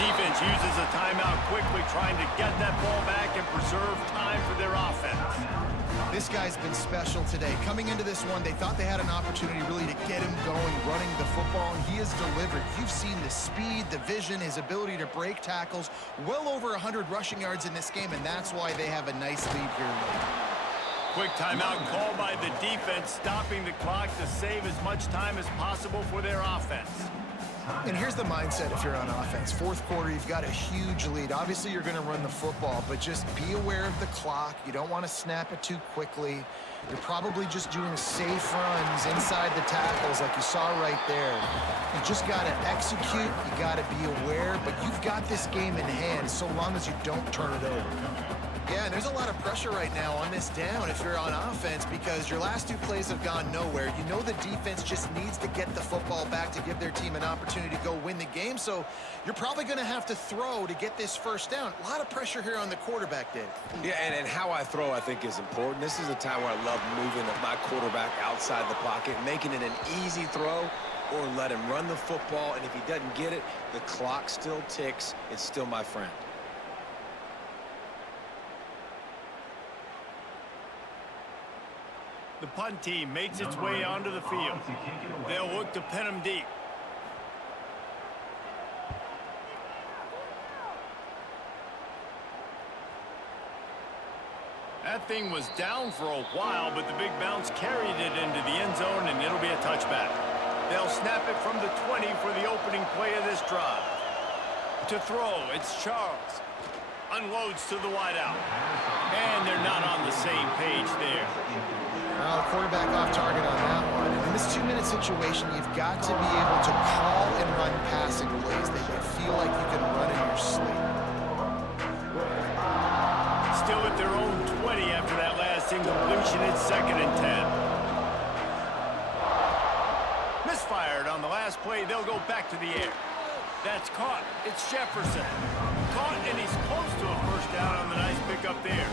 Defense uses a timeout quickly, trying to get that ball back and preserve time for their offense. This guy's been special today. Coming into this one, they thought they had an opportunity really to get him going, running the football, and he has delivered. You've seen the speed, the vision, his ability to break tackles, well over 100 rushing yards in this game, and that's why they have a nice lead here late. Quick timeout called by the defense, stopping the clock to save as much time as possible for their offense. And here's the mindset if you're on offense. 4th quarter, you've got a huge lead. Obviously, you're going to run the football, but just be aware of the clock. You don't want to snap it too quickly. You're probably just doing safe runs inside the tackles like you saw right there. You just got to execute. You got to be aware, but you've got this game in hand so long as you don't turn it over. Yeah, and there's a lot of pressure right now on this down if you're on offense because your last 2 plays have gone nowhere. You know the defense just needs to get the football back to give their team an opportunity to go win the game, so you're probably going to have to throw to get this 1st down. A lot of pressure here on the quarterback, Dave. Yeah, and how I throw, I think, is important. This is a time where I love moving my quarterback outside the pocket, making it an easy throw, or let him run the football, and if he doesn't get it, the clock still ticks. It's still my friend. The punt team makes its way onto the field. They'll look to pin him deep. thing was down for a while, but the big bounce carried it into the end zone, and it'll be a touchback. They'll snap it from the 20 for the opening play of this drive. To throw, it's Charles. Unloads to the wideout. And they're not on the same page there. Well, quarterback off target on that one. And in this 2-minute situation, you've got to be able to call and run passing plays that you feel like you can run in your sleep. Still at their own 20 after that last incompletion. It's 2nd and 10. Misfired on the last play. They'll go back to the air. That's caught. It's Jefferson. Caught, and he's close to a first down on the nice pickup there.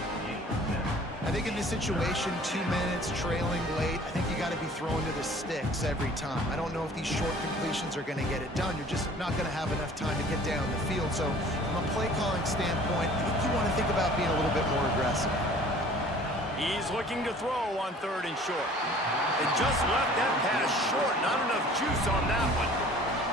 I think in this situation, 2 minutes, trailing late, I think you got to be throwing to the sticks every time. I don't know if these short completions are going to get it done. You're just not going to have enough time to get down the field. So from a play calling standpoint, I think you want to think about being a little bit more aggressive. He's looking to throw on 3rd and short. It just left that pass short. Not enough juice on that one.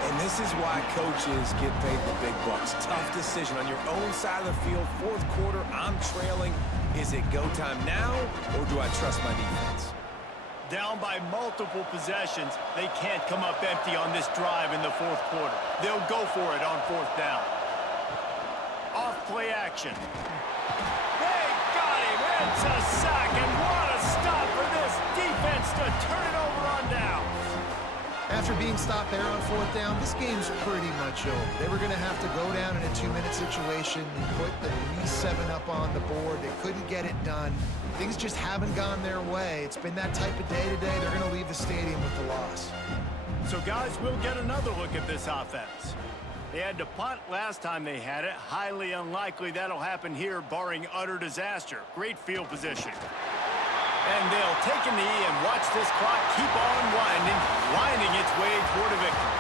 And this is why coaches get paid the big bucks. Tough decision on your own side of the field. 4th quarter, I'm trailing. Is it go time now, or do I trust my defense? Down by multiple possessions. They can't come up empty on this drive in the 4th quarter. They'll go for it on 4th down. Off play action. They got him. It's a sack, and what a stop for this defense to turn it over on down. After being stopped there on 4th down, this game's pretty much over. They were going to have to go down in a 2-minute situation and put at least 7 up on the board. They couldn't get it done. Things just haven't gone their way. It's been that type of day today. They're going to leave the stadium with the loss. So, guys, we'll get another look at this offense. They had to punt last time they had it. Highly unlikely that'll happen here, barring utter disaster. Great field position. And they'll take a knee and watch this clock keep on winding its way toward a victory.